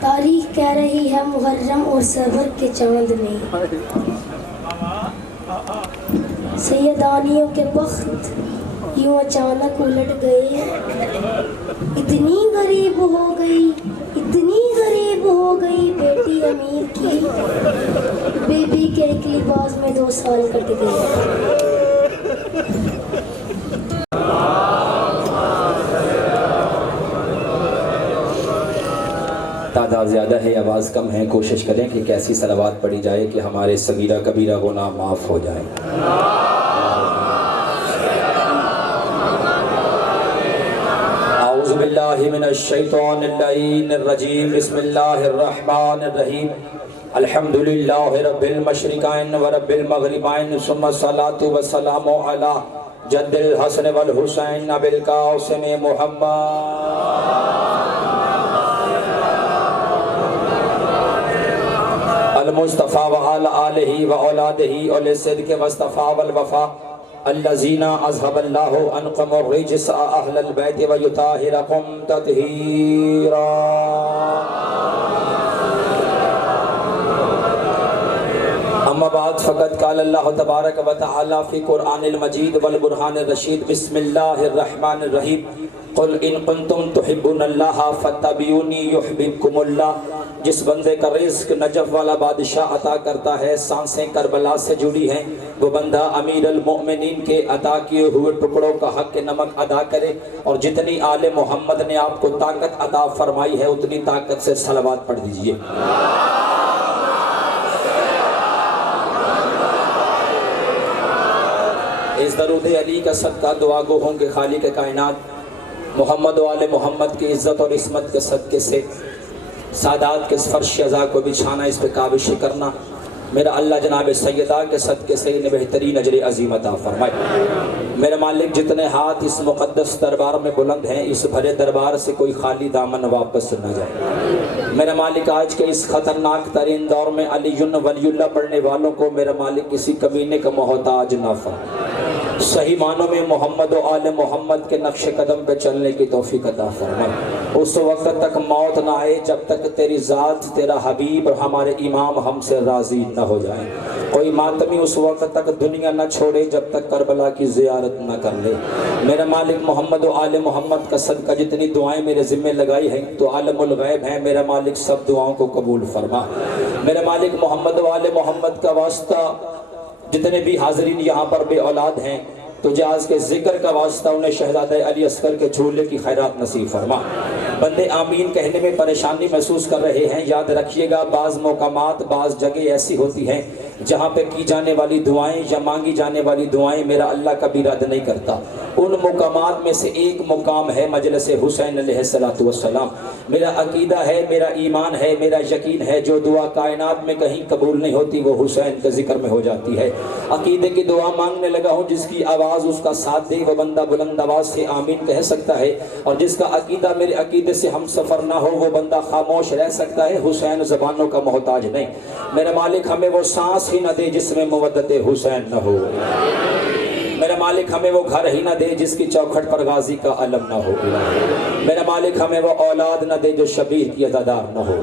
तारीख कह रही है मुहर्रम और सफर के चांद में, सैयदानियों के बख्त यूं अचानक उलट गए। इतनी गरीब हो गई, इतनी गरीब हो गई बेटी अमीर की, बेबी के एक लिबास में 2 साल कट गए। तादाद ज़्यादा है, आवाज़ कम है, कोशिश करें कि कैसी सलावात पढ़ी जाए कि हमारे सगीरा कबीरा गुनाह माफ़ हो जाए। औज़ु बिल्लाहि मिनश शैतानिर रजीम, बिस्मिल्लाहिर रहमानिर रहीम, अल्हम्दुलिल्लाहि रब्बिल मशरिक़ैन व रब्बिल मग़रिबैन, सुम्मा सलातु व सलामु अला जद्दिल हसन वल हुसैन अबिल कासिम मुहम्मद अल-मुस्तफ़ा व अला आलिही व औलादिही अल सिद्क़ वस्तफ़ा वल वफ़ा अल्लज़ीना अज़हबल्लाहु अन्कुमुर रिज्स अहलल बैत व युताहिरकुम तत्हीरा। अम्मा बाद फ़क़द क़ाल अल्लाहु तबारक व तआला फ़ी क़ुरआनिल मजीद वल बुरहानिर रशीद, बिस्मिल्लाहिर रहमानिर रहीम, क़ुल इन कुंतुम तुहिब्बुनल्लाह फत्तबिऊनी युहब्बिबकुमुल्लाह। जिस बंदे का रिज़्क़ नजफ़ वाला बादशाह अता करता है, सांसें करबला से जुड़ी हैं, वो बंदा अमीर अल मोमिनीन के अता किए हुए टुकड़ों का हक़ नमक अदा करे। और जितनी आले मोहम्मद ने आपको ताकत अता फरमाई है, उतनी ताकत से सलावत पढ़ दीजिए। इस दरूद अली का सदका दुआ गो होंगे खालिक कायनात मोहम्मद व आले मोहम्मद की इज़्ज़त और इस्मत के सदक़े से सादात के फर्श अज़ा को बिछाना, इस पर काबिश करना, मेरा अल्लाह जनाब सैयदा के सदक़े से इन्हें बेहतरीन अजर अज़ीम अता फरमाए। मेरे मालिक जितने हाथ इस मुक़द्दस दरबार में बुलंद हैं, इस भरे दरबार से कोई खाली दामन वापस न जाए। मेरा मालिक आज के इस ख़तरनाक तरीन दौर में अलीयुन वलीयुल्लाह पढ़ने वालों को मेरा मालिक किसी कमीने का मोहताज ना फरमाए। सही मानों में मोहम्मद व आले मोहम्मद के नक्श कदम पे चलने की तौफीक अता फरमाए। उस वक्त तक मौत ना आए जब तक तेरी ज़ात, तेरा हबीब और हमारे इमाम हमसे राज़ी न हो जाए। कोई मातमी उस वक्त तक दुनिया न छोड़े जब तक करबला की ज़ियारत न कर ले। मेरा मालिक मोहम्मद व आले मोहम्मद का सदका जितनी दुआएं मेरे ज़िम्मे लगाई हैं, तो आलमुल गैब है, मेरा मालिक सब दुआओं को कबूल फरमा। मेरा मालिक मोहम्मद व आले मोहम्मद का वास्ता जितने भी हाज़रीन यहाँ पर बे औलाद हैं, तो जाज के ज़िक्र का वास्ता उन्हें शहज़ादे अली अस्कर के झूले की खैरात नसीब फरमा। बंदे आमीन कहने में परेशानी महसूस कर रहे हैं, याद रखिएगा बाज़ मौकामात, बाज़ जगह ऐसी होती हैं जहाँ पे की जाने वाली दुआएं या मांगी जाने वाली दुआएं मेरा अल्लाह कभी रद्द नहीं करता। उन मुकामात में से एक मुकाम है मजलिस हुसैन अलैहिस्सलातु वस्सलाम। मेरा अकीदा है, मेरा ईमान है, मेरा यकीन है, जो दुआ कायनात में कहीं कबूल नहीं होती वो हुसैन के जिक्र में हो जाती है। अकीदे की दुआ मांगने लगा हूँ, जिसकी आवाज़ उसका साथ दे वो बंदा बुलंद आवाज़ से आमीन कह सकता है, और जिसका अकीदा मेरे अकीदे से हम सफ़र ना हो वो बंदा खामोश रह सकता है। हुसैन ज़बानों का मोहताज नहीं। मेरा मालिक हमें वो सांस ही न दे जिसमें मुवद्दत हुसैन न हो। मेरा मालिक हमें वो घर ही ना दे जिसकी चौखट पर गाजी का अलम ना हो। मेरा मालिक हमें वो औलाद न दे जो शबीर की अज़ादार न हो।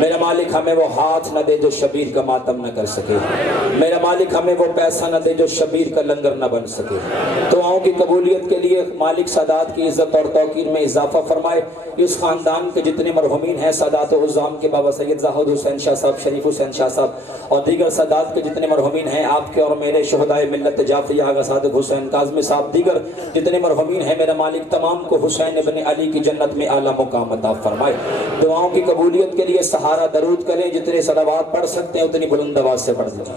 मेरा मालिक हमें वो हाथ न दे जो शबीर का मातम न कर सके। मेरा मालिक हमें वो पैसा न दे जो शबीर का लंगर न बन सके। दुआओं की कबूलियत के लिए मालिक सादात की इज़्ज़त और तौकीर में इजाफा फरमाए। इस ख़ानदान के जितने मरहूमीन हैं, सादात उज़्ज़ाम के बाबा सैयद ज़ाहिद हुसैन शाह साहब, शरीफ हुसैन शाह साहब और दीगर सादात के जितने मरहूमीन हैं, आपके और मेरे शहदाए मिल्लत जाफ़री आगा सादिक हुसैन काज़मी साहब, दीगर जितने मरहूमीन हैं, मेरा मालिक तमाम को हुसैन इब्न अली की जन्नत में आला मुकाम अता फरमाए। दुआओं की कबूलियत के लिए सहारा दरूद करें, जितने सलावात पढ़ सकते हैं उतनी बुलंद आवाज़ से पढ़ दीजिए।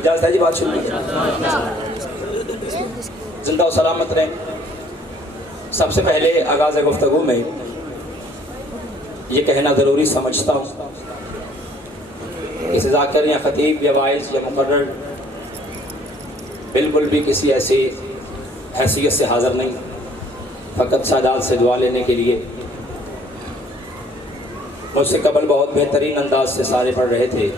इजाज़त है जी, बात सुन लीजिए। जिंदा और सलामत रहें। सबसे पहले आगाज़ गुफ्तगू में ये कहना ज़रूरी समझता हूँ, इस ज़ाकिर या ख़तीब या वाइज़ या मुक़र्रर बिल्कुल भी किसी ऐसी हैसियत से हाज़िर नहीं, फ़कत सादात से दुआ लेने के लिए। मुझसे कबल बहुत बेहतरीन अंदाज से सारे पढ़ रहे थे,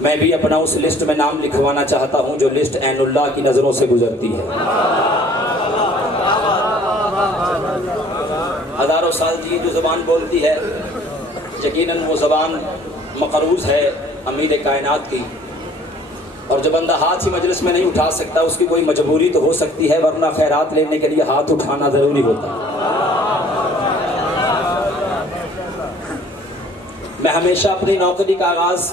मैं भी अपना उस लिस्ट में नाम लिखवाना चाहता हूं जो लिस्ट ऐनुल्लाह की नज़रों से गुजरती है। हज़ारों साल की जो ज़बान बोलती है, यकीनन वो ज़बान मक़रूज़ है अमीर कायनात की, और जो बंदा हाथ ही मजलिस में नहीं उठा सकता उसकी कोई मजबूरी तो हो सकती है, वरना खैरात लेने के लिए हाथ उठाना ज़रूरी होता है। मैं हमेशा अपनी नौकरी का आगाज़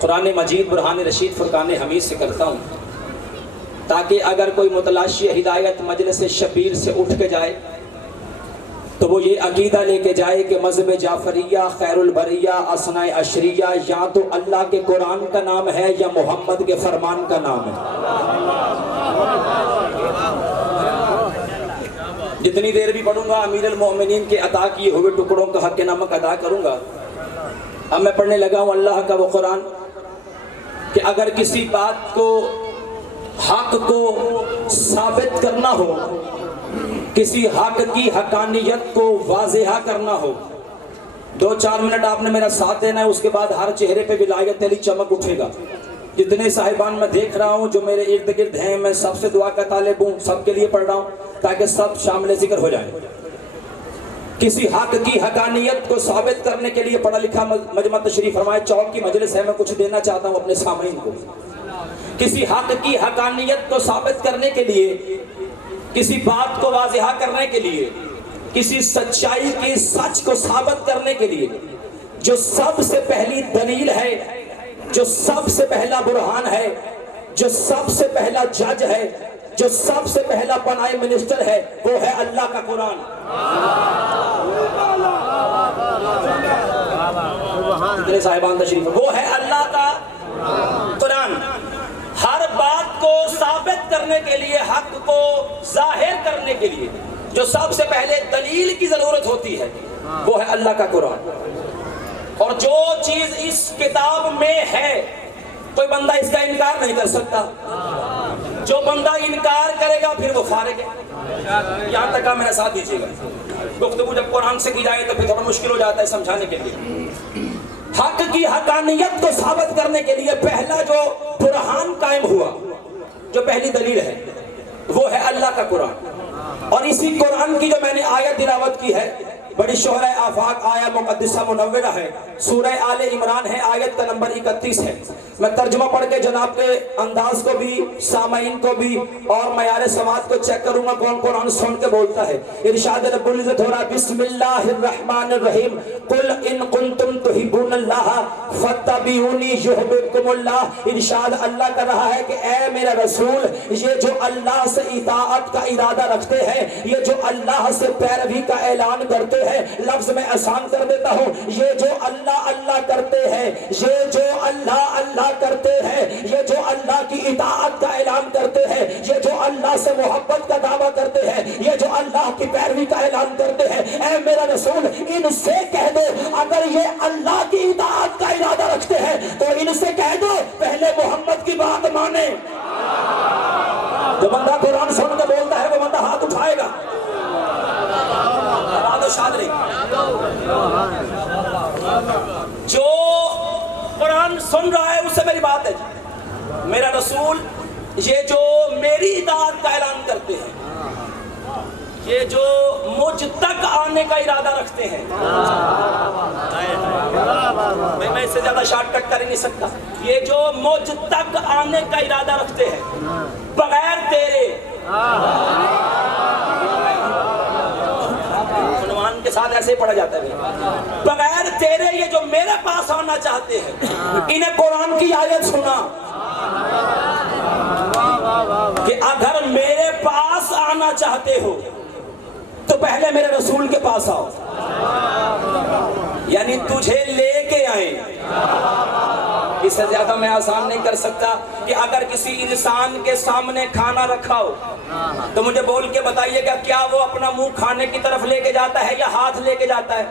कुरान मजीद बुरहान रशीद फुरकान हमीद से करता हूँ, ताकि अगर कोई मुतलाशी हिदायत मजलिस शबीर से उठ के जाए तो वो ये अकीदा लेके जाए कि मज़हब जाफरिया खैरुल बरिया असना अशरिया या तो अल्लाह के कुरान का नाम है या मोहम्मद के फरमान का नाम है। जितनी देर भी पढ़ूंगा अमीर अल मोमिनीन के अता किए हुए टुकड़ों का हक नमक अदा करूंगा। अब मैं पढ़ने लगा हूँ अल्लाह का वो कुरान कि अगर किसी बात को हक को साबित करना हो, किसी हक की हकानियत को वाज़ेहा करना हो, 2-4 मिनट आपने मेरा साथ देना है, उसके बाद हर चेहरे पे विलायत अली चमक उठेगा। जितने साहिबान मैं देख रहा हूँ जो मेरे इर्द गिर्द हैं, मैं सबसे दुआ का तालिब हूँ, सबके लिए पढ़ रहा हूँ ताकि सब शामिल जिक्र हो जाए। किसी हक की हकानियत को साबित करने के लिए पढ़ा लिखा मजमा तशरीफ फरमाए, चौक की मजलिस है, मैं कुछ देना चाहता हूँ अपने सामीन को। किसी हक की हकानियत को साबित करने के लिए, किसी बात को वाज़ेहा करने के लिए, किसी सच्चाई की सच को साबित करने के लिए जो सबसे पहली दलील है, जो सबसे पहला बुरहान है, जो सबसे पहला जज है, जो सबसे पहला प्राइम मिनिस्टर है, वो है अल्लाह का कुरान। इतने साहिबान तशरीफ, वो है अल्लाह का कुरान। हर बात को साबित करने के लिए, हक को जाहिर करने के लिए जो सबसे पहले दलील की जरूरत होती है वो है अल्लाह का कुरान। और जो चीज इस किताब में है कोई बंदा इसका इनकार नहीं कर सकता। जो बंदा इनकार करेगा फिर वो खारिज है। यहाँ तक का मेरा साथ दीजिएगा। गुफ्तगू जब कुरान से की जाए तो फिर थोड़ा मुश्किल हो जाता है समझाने के लिए। हक की हकानियत को साबित करने के लिए पहला जो बुरहान कायम हुआ, जो पहली दलील है, वो है अल्लाह का कुरान। और इसी कुरान की जो मैंने आयत तिलावत की है, बड़ी शोहरा आफाक आया मुक़द्दिसा मुनव्वरा है, सूरह आले इमरान है, आयत का नंबर 31 है। मैं तर्जुमा पढ़ के जनाब के अंदाज को भी, सामाइन को भी और मयार समात को चेक करूंगा कौन कुरान सुन के बोलता है। इरशाद रब्बुल इज्जत हो रहा, बिस्मिल्लाहिर रहमानिर रहीम, कुल इन कुंतुम तुहिब्बुनल्लाह फत्तबिऊनी युहब्बुकुमुल्लाह। इरशाद अल्लाह कर रहा है कि ए मेरा रसूल, ये जो अल्लाह से इताअत का इरादा रखते हैं, ये जो अल्लाह से पैरवी का ऐलान करते हैं, लफ्ज में आसान कर देता हूँ, ये जो अल्लाह अल्लाह करते हैं, ये जो अल्लाह अल्लाह करते हैं, ये जो अल्लाह की इताअत का ऐलान करते हैं, ये जो अल्लाह से मोहब्बत का दावा करते हैं, ये जो अल्लाह की पैरवी का ऐलान करते हैं, ऐ मेरा रसूल इनसे कह दो अगर ये अल्लाह की इताअत का इरादा रखते हैं तो इनसे कह दो पहले मोहम्मद की बात माने। जो बंदा कुरान सुन के बोलता है वो बंदा हाथ उठाएगा। जो कुरान सुन रहा है उससे मेरी बात है, मेरा रसूल ये जो मेरी इताअत का ऐलान करते हैं, ये जो मुझ तक आने का इरादा रखते हैं, मैं इससे ज्यादा शॉर्टकट कर ही नहीं सकता, ये जो मुझ तक आने का इरादा रखते हैं बगैर तेरे के साथ ऐसे ही पढ़ा जाता है, बगैर तेरे ये जो मेरे पास आना चाहते हैं, इन्हें कुरान की आयत सुना कि अगर मेरे पास आना चाहते हो तो पहले मेरे रसूल के पास आओ, यानी तुझे लेके आए। इससे ज्यादा मैं आसान नहीं कर सकता कि अगर किसी इंसान के सामने खाना रखा हो तो मुझे बोल के बताइएगा क्या वो अपना मुंह खाने की तरफ लेके जाता है या हाथ लेके जाता है?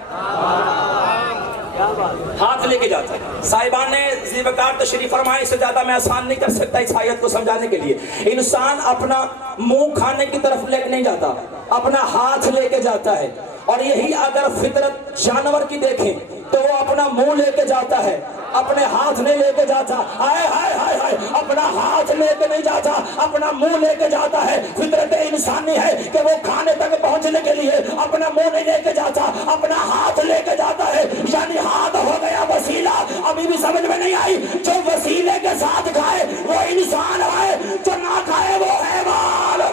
हाथ लेके जाता है। साहिबान ने ज़िवकार तशरीफ फरमाए, इससे ज्यादा मैं आसान नहीं कर सकता इस आयत को समझाने के लिए। इंसान अपना मुंह खाने की तरफ लेके नहीं जाता, अपना हाथ लेके जाता है। और यही अगर फितरत जानवर की देखें तो वो अपना मुंह लेके जाता है, अपने हाथ नहीं लेके जाता, हाय हाय हाय हाय, अपना हाथ लेके नहीं जाता, अपना मुंह लेके जाता है। फितरत इंसानी है कि वो खाने तक पहुंचने के लिए अपना मुंह नहीं लेके जाता, अपना हाथ लेके जाता है। यानी हाथ हो गया वसीला। अभी भी समझ में नहीं आई? जो वसीले के साथ खाए वो इंसान है, जो ना खाए वो हैवान है।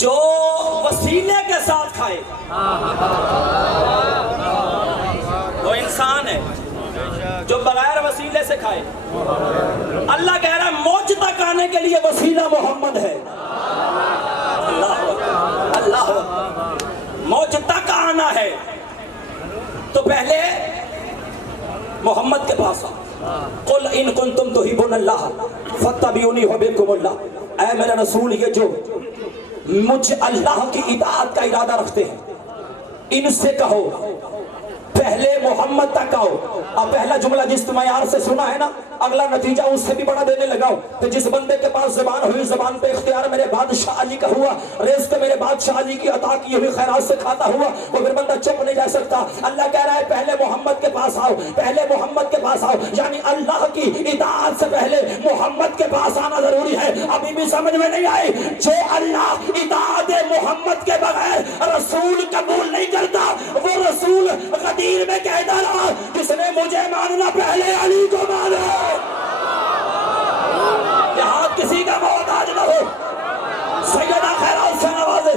जो वसीले के साथ खाए वो इंसान है, जो बगैर वसीले से खाए। अल्लाह कह रहा है मौज तक आने के लिए वसीला मोहम्मद है। अल्लाह अल्लाह, मौज तक आना है तो पहले मोहम्मद के पास आओ। कुल इन कुंतुम तुहिब्बुनल्लाह फत्तबिऊनी युहब्बुकुमुल्लाह। ऐ मेरा रसूल, ये जो मुझ अल्लाह की इताअत का इरादा रखते हैं इनसे कहो पहले मोहम्मद तक आओ। अब पहला जुमला जिस मयार से सुना है ना, अगला नतीजा उससे भी बड़ा देने लगाओ। तो जिस बंदे के पास ज़बान हुई, ज़बान पे इख्तियार मेरे बादशाह अली का हुआ, रिज़्क़ मेरे बादशाह अली की अता की हुई खैरात से खाता हुआ, वो फिर बंदा चुप नहीं रह सकता। अल्लाह कह रहा है पहले मोहम्मद के पास आओ, पहले मोहम्मद के पास आओ। यानी अल्लाह की इताअत से पहले मोहम्मद के पास आना जरूरी है। अभी भी समझ में नहीं आई? जो अल्लाह इताअत मोहम्मद के बगैर रसूल कबूल नहीं करता, वो रसूल गदीर में कहता रहा जिसने मुझे मानना पहले अली को मानो। यहाँ किसी का मोहताज न हो। सैयदा खैरात से नवाजे,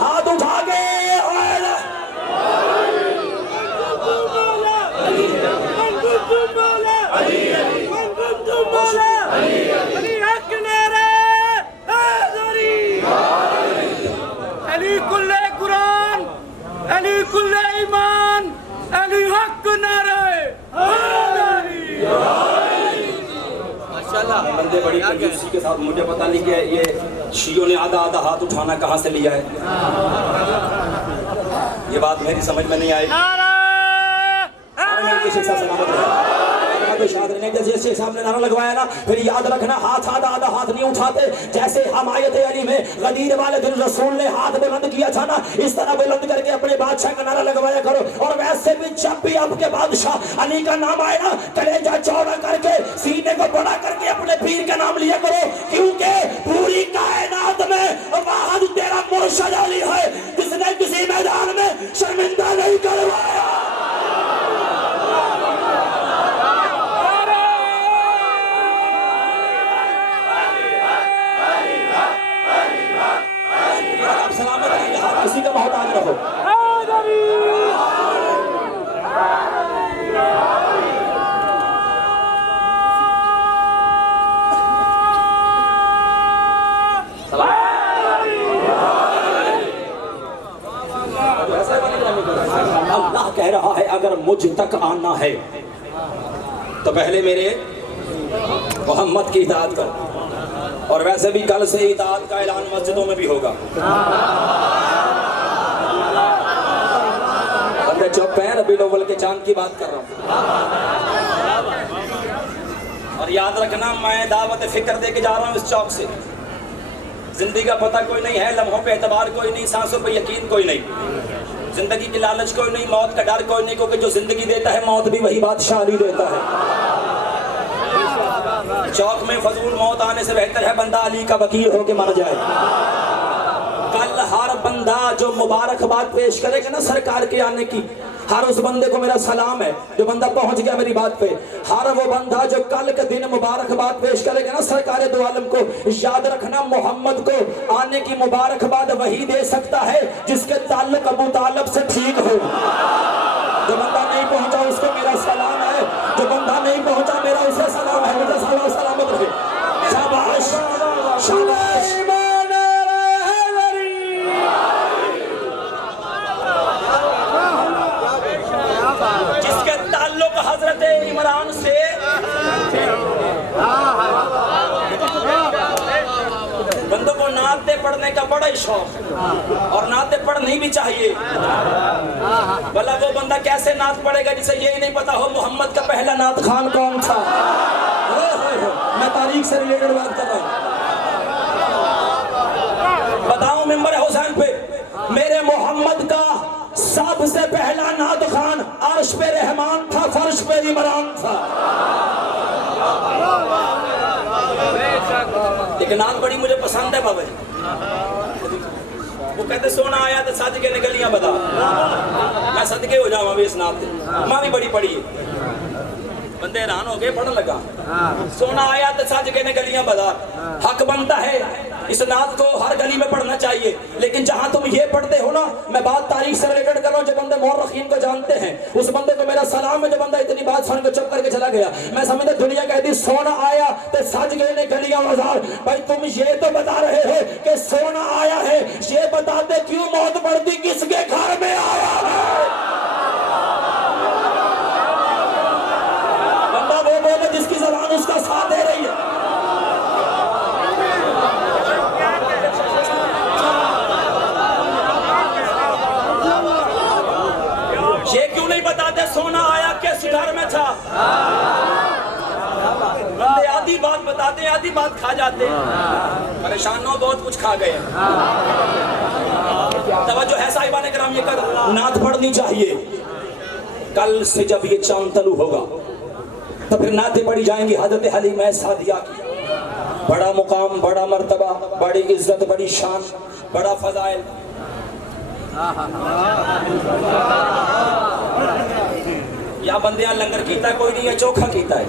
हाथ उठा के अली कुल्ले कुरान, अली कुल्ले ईमान, अली हक नारे माशाल्लाह। बंदे बड़ी कंजूसी के साथ, मुझे पता नहीं कि ये शियों ने आधा आधा हाथ उठाना कहाँ से लिया है। ये बात मेरी समझ में नहीं आई। जैसे साहब ने नारा लगवाया ना, फिर याद रखना हाथ आधा आधा हाथ नहीं उठाते। जैसे हमायत अली में गदीर वाले दिन रसूल ने हाथ बुलंद किया था ना, इस तरह बुलंद करके अपने बादशाह का नारा लगवाया करो। और वैसे भी जब भी आपके बादशाह अली का नाम आए ना, कलेजा चौड़ा करके सीने को बड़ा करके अपने पीर का नाम लिया करो, क्योंकि पूरी कायनात में वाहिद तेरा मुर्शिद अली है जिसने किसी मैदान में शर्मिंदा नहीं करवाया। सलामत रहिए, किसी का मोहताज रहो। अल्लाह कह रहा है अगर मुझ तक आना है तो पहले मेरे मोहम्मद की इताअत करो। और वैसे भी कल से इताअत का ऐलान मस्जिदों में भी होगा। बंदे चुप हैं, रबीउल अव्वल के चांद की बात कर रहा हूँ। और याद रखना मैं दावत फिक्र दे के जा रहा हूँ इस चौक से। जिंदगी का पता कोई नहीं है, लम्हों पे एतबार कोई नहीं, सांसों पे यकीन कोई नहीं, जिंदगी की लालच कोई नहीं, मौत का डर कोई नहीं, क्योंकि जो जिंदगी देता है मौत भी वही बादशाह अली देता है। चौक में फजूल मौत आने से बेहतर है बंदा अली का वकील होके मर जाए। कल हर बंदा जो मुबारकबाद पेश करेगा ना सरकार के आने की, हर उस बंदे को मेरा सलाम है जो बंदा पहुंच गया मेरी बात पे। हर वो बंदा जो कल के दिन मुबारकबाद पेश करेगा ना सरकार दो आलम को, याद रखना मोहम्मद को आने की मुबारकबाद वही दे सकता है जिसके ताल्लुक अबू तालिब से ठीक हो। जो बंदा नहीं पहुंचा उसको मेरा सलाम है, जो बंदा नहीं पहुंचा मेरा उसे सलाम है। मुझे सलामत रहे। शाबाश शाबाश। जिसके ताल्लुक हजरत इमरान से बंदों को नाते पढ़ने का बड़ा ही शौक है और नाते पढ़नी भी चाहिए। भला वो बंदा कैसे नात पढ़ेगा जिसे यही नहीं पता हो मोहम्मद का पहला नात खान कौन था। मैं तारीख से रिलेटेड बात कर रहा हूँ। बताऊं मिंबर हुसैन पे मेरे मोहम्मद का सबसे पहला नात खान अर्श पे रहमान था, फर्श पे इमरान था। लेकिन नात बड़ी मुझे पसंद है बाबा जी। वो कहते सोना आया तो सज के गलियां बता, मैं सदके हो जावा भी इस नात से। मां भी बड़ी पढ़ी है, बंदे हैरान हो गए पढ़ने लगा। सोना आया तो सज के गलियां बता, हक बनता है इस नात को हर गली में पढ़ना चाहिए। लेकिन जहां तुम ये पढ़ते हो ना, मैं बात तारीख से रिलेटेड कर रहा हूं। जो बंदे मौरखीन को जानते हैं उस बंदे को मेरा सलाम है। जो बंदा इतनी बात सुन के चुप करके चला गया, मैं समझता दुनिया कहती सोना आया तो सज गए गलियां बाजार। भाई तुम ये तो बता रहे हो कि सोना आया है, ये बताते क्यों मौत पड़ती किसके घर में आया है। बंदा वो बोले जिसकी जबान उसका साथ दे रही है। ये क्यों नहीं बताते सोना आया किस घर में था। बंदे आधी बात बताते आधी बात खा जाते, परेशान हो बहुत कुछ खा गए। तवज्जो है साहिबान किराम, ये कर नात पढ़नी चाहिए। कल से जब ये चांद तलू होगा तो फिर नातें पढ़ी जाएंगी हजरत हलीमा सादिया की। बड़ा मुकाम, बड़ा मर्तबा, बड़ी इज्जत, बड़ी शान, बड़ा फजाइल। या बंदियां लंगर कीता कोई नहीं है, चोखा कीता है।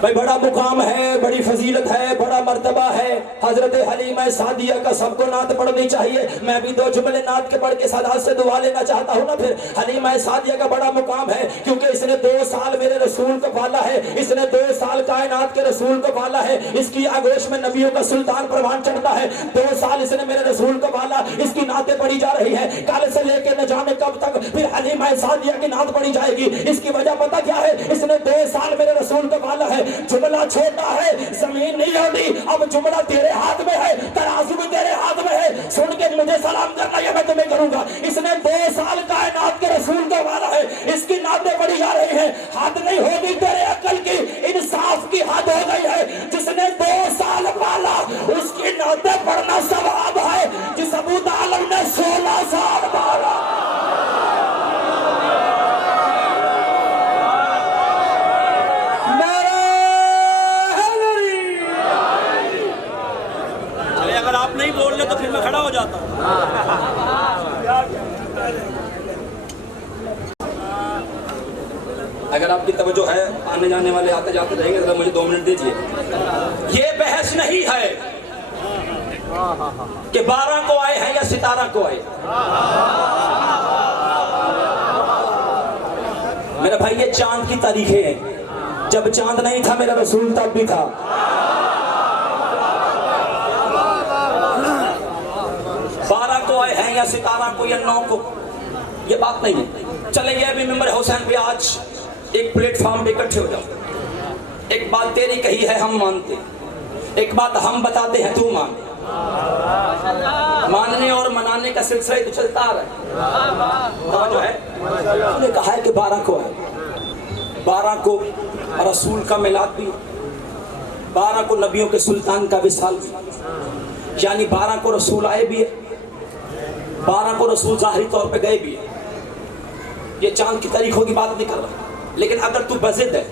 भाई बड़ा मुकाम है, बड़ी फजीलत है, बड़ा मर्तबा है हजरत हलीमा सादिया का। सबको नात पढ़नी चाहिए। मैं भी दो जुमले नात के पढ़ के सादात से दुआ लेना चाहता हूँ ना। फिर हलीमा सादिया का बड़ा मुकाम है क्योंकि इसने 2 साल मेरे रसूल को पाला है, इसने 2 साल कायनात के रसूल को पाला है। इसकी आगोश में नबियों का सुल्तान परवान चढ़ता है। 2 साल इसने मेरे रसूल को पाला, इसकी नातें पढ़ी जा रही है। कल से लेकर न जाने कब तक फिर हलीमा सादिया की नात पढ़ी जाएगी। इसकी वजह पता क्या है? इसने 2 साल मेरे रसूल को पाला है। जुमला छोटा है, जमीन नहीं लौटी, अब जुमला तेरे हाथ में है, तराजू भी तेरे हाथ में है। सुन के मुझे सलाम करना या मैं तुम्हें करूंगा। इसने 2 साल कायनात के रसूल को पाला है, इसकी नातें पढ़ी जा रही है। हद नहीं होगी तेरे अकल की, इंसाफ की हद हो गई है। जिसने 2 साल पाला उसकी नातें पढ़ना सवाब है। जिस अबू तालिब ने 16 साल पाला। अगर आप नहीं बोल रहे तो फिर मैं खड़ा हो जाता हूँ। अगर आपकी तवज्जो है, आने जाने वाले आते जाते रहेंगे, जरा मुझे 2 मिनट दीजिए। ये बहस नहीं है कि 12 को आए हैं या सितारा को आए। मेरा भाई ये चांद की तारीखें हैं। जब चांद नहीं था मेरा रसूल तब भी था। 12 को आए हैं या सितारा को या 9 को, ये बात नहीं है। चले ये भी मेंबर हुसैन पे आज एक प्लेटफॉर्म पे इकट्ठे हो जाओ। एक बात तेरी कही है हम मानते, एक बात हम बताते हैं तू मान। मानने और मनाने का सिलसिला तो चलता आ रहा है। जो है उन्होंने कहा है कि 12 को है, 12 को रसूल का मिलाद भी, 12 को नबियों के सुल्तान का विसाल भी, यानी 12 को रसूल आए भी है, 12 को रसूल जाहिरी तौर पे गए भी है। ये चांद की तारीखों की बात नहीं कर रहा, लेकिन अगर तू बज़िद है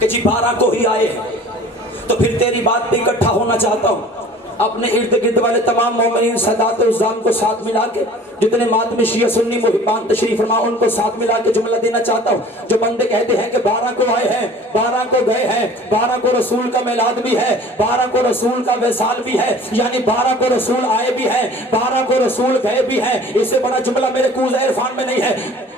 कि जी 12 को ही आए हैं तो फिर तेरी बात पे इकट्ठा होना चाहता हूँ। अपने इर्द गिर्द वाले तमाम मोमिनीन सदात उज़्ज़ाम को साथ मिला के, जितने मातमी शिया सुन्नी मुहिब्बान तशरीफ फरमा उनको साथ मिला के जुमला देना चाहता हूँ। जो बंदे कहते हैं कि 12 को आए हैं, 12 को गए हैं, 12 को रसूल का मिलाद भी है, 12 को रसूल का विसाल भी है, यानी 12 को रसूल आए भी हैं, 12 को रसूल गए भी हैं। इससे बड़ा जुमला मेरे कूज़ इरफान में नहीं है।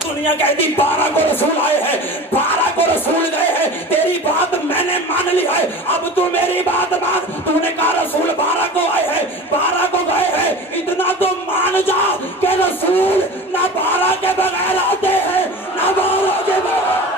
दुनिया कहती 12 को रसूल आए हैं, 12 को रसूल गए हैं। तेरी बात मैंने मान ली है, अब तू मेरी बात मान। तूने कहा रसूल 12 को आए हैं, 12 को गए हैं, इतना तो मान जा कि रसूल ना 12 के बगैर आते हैं ना 12 के बगैर।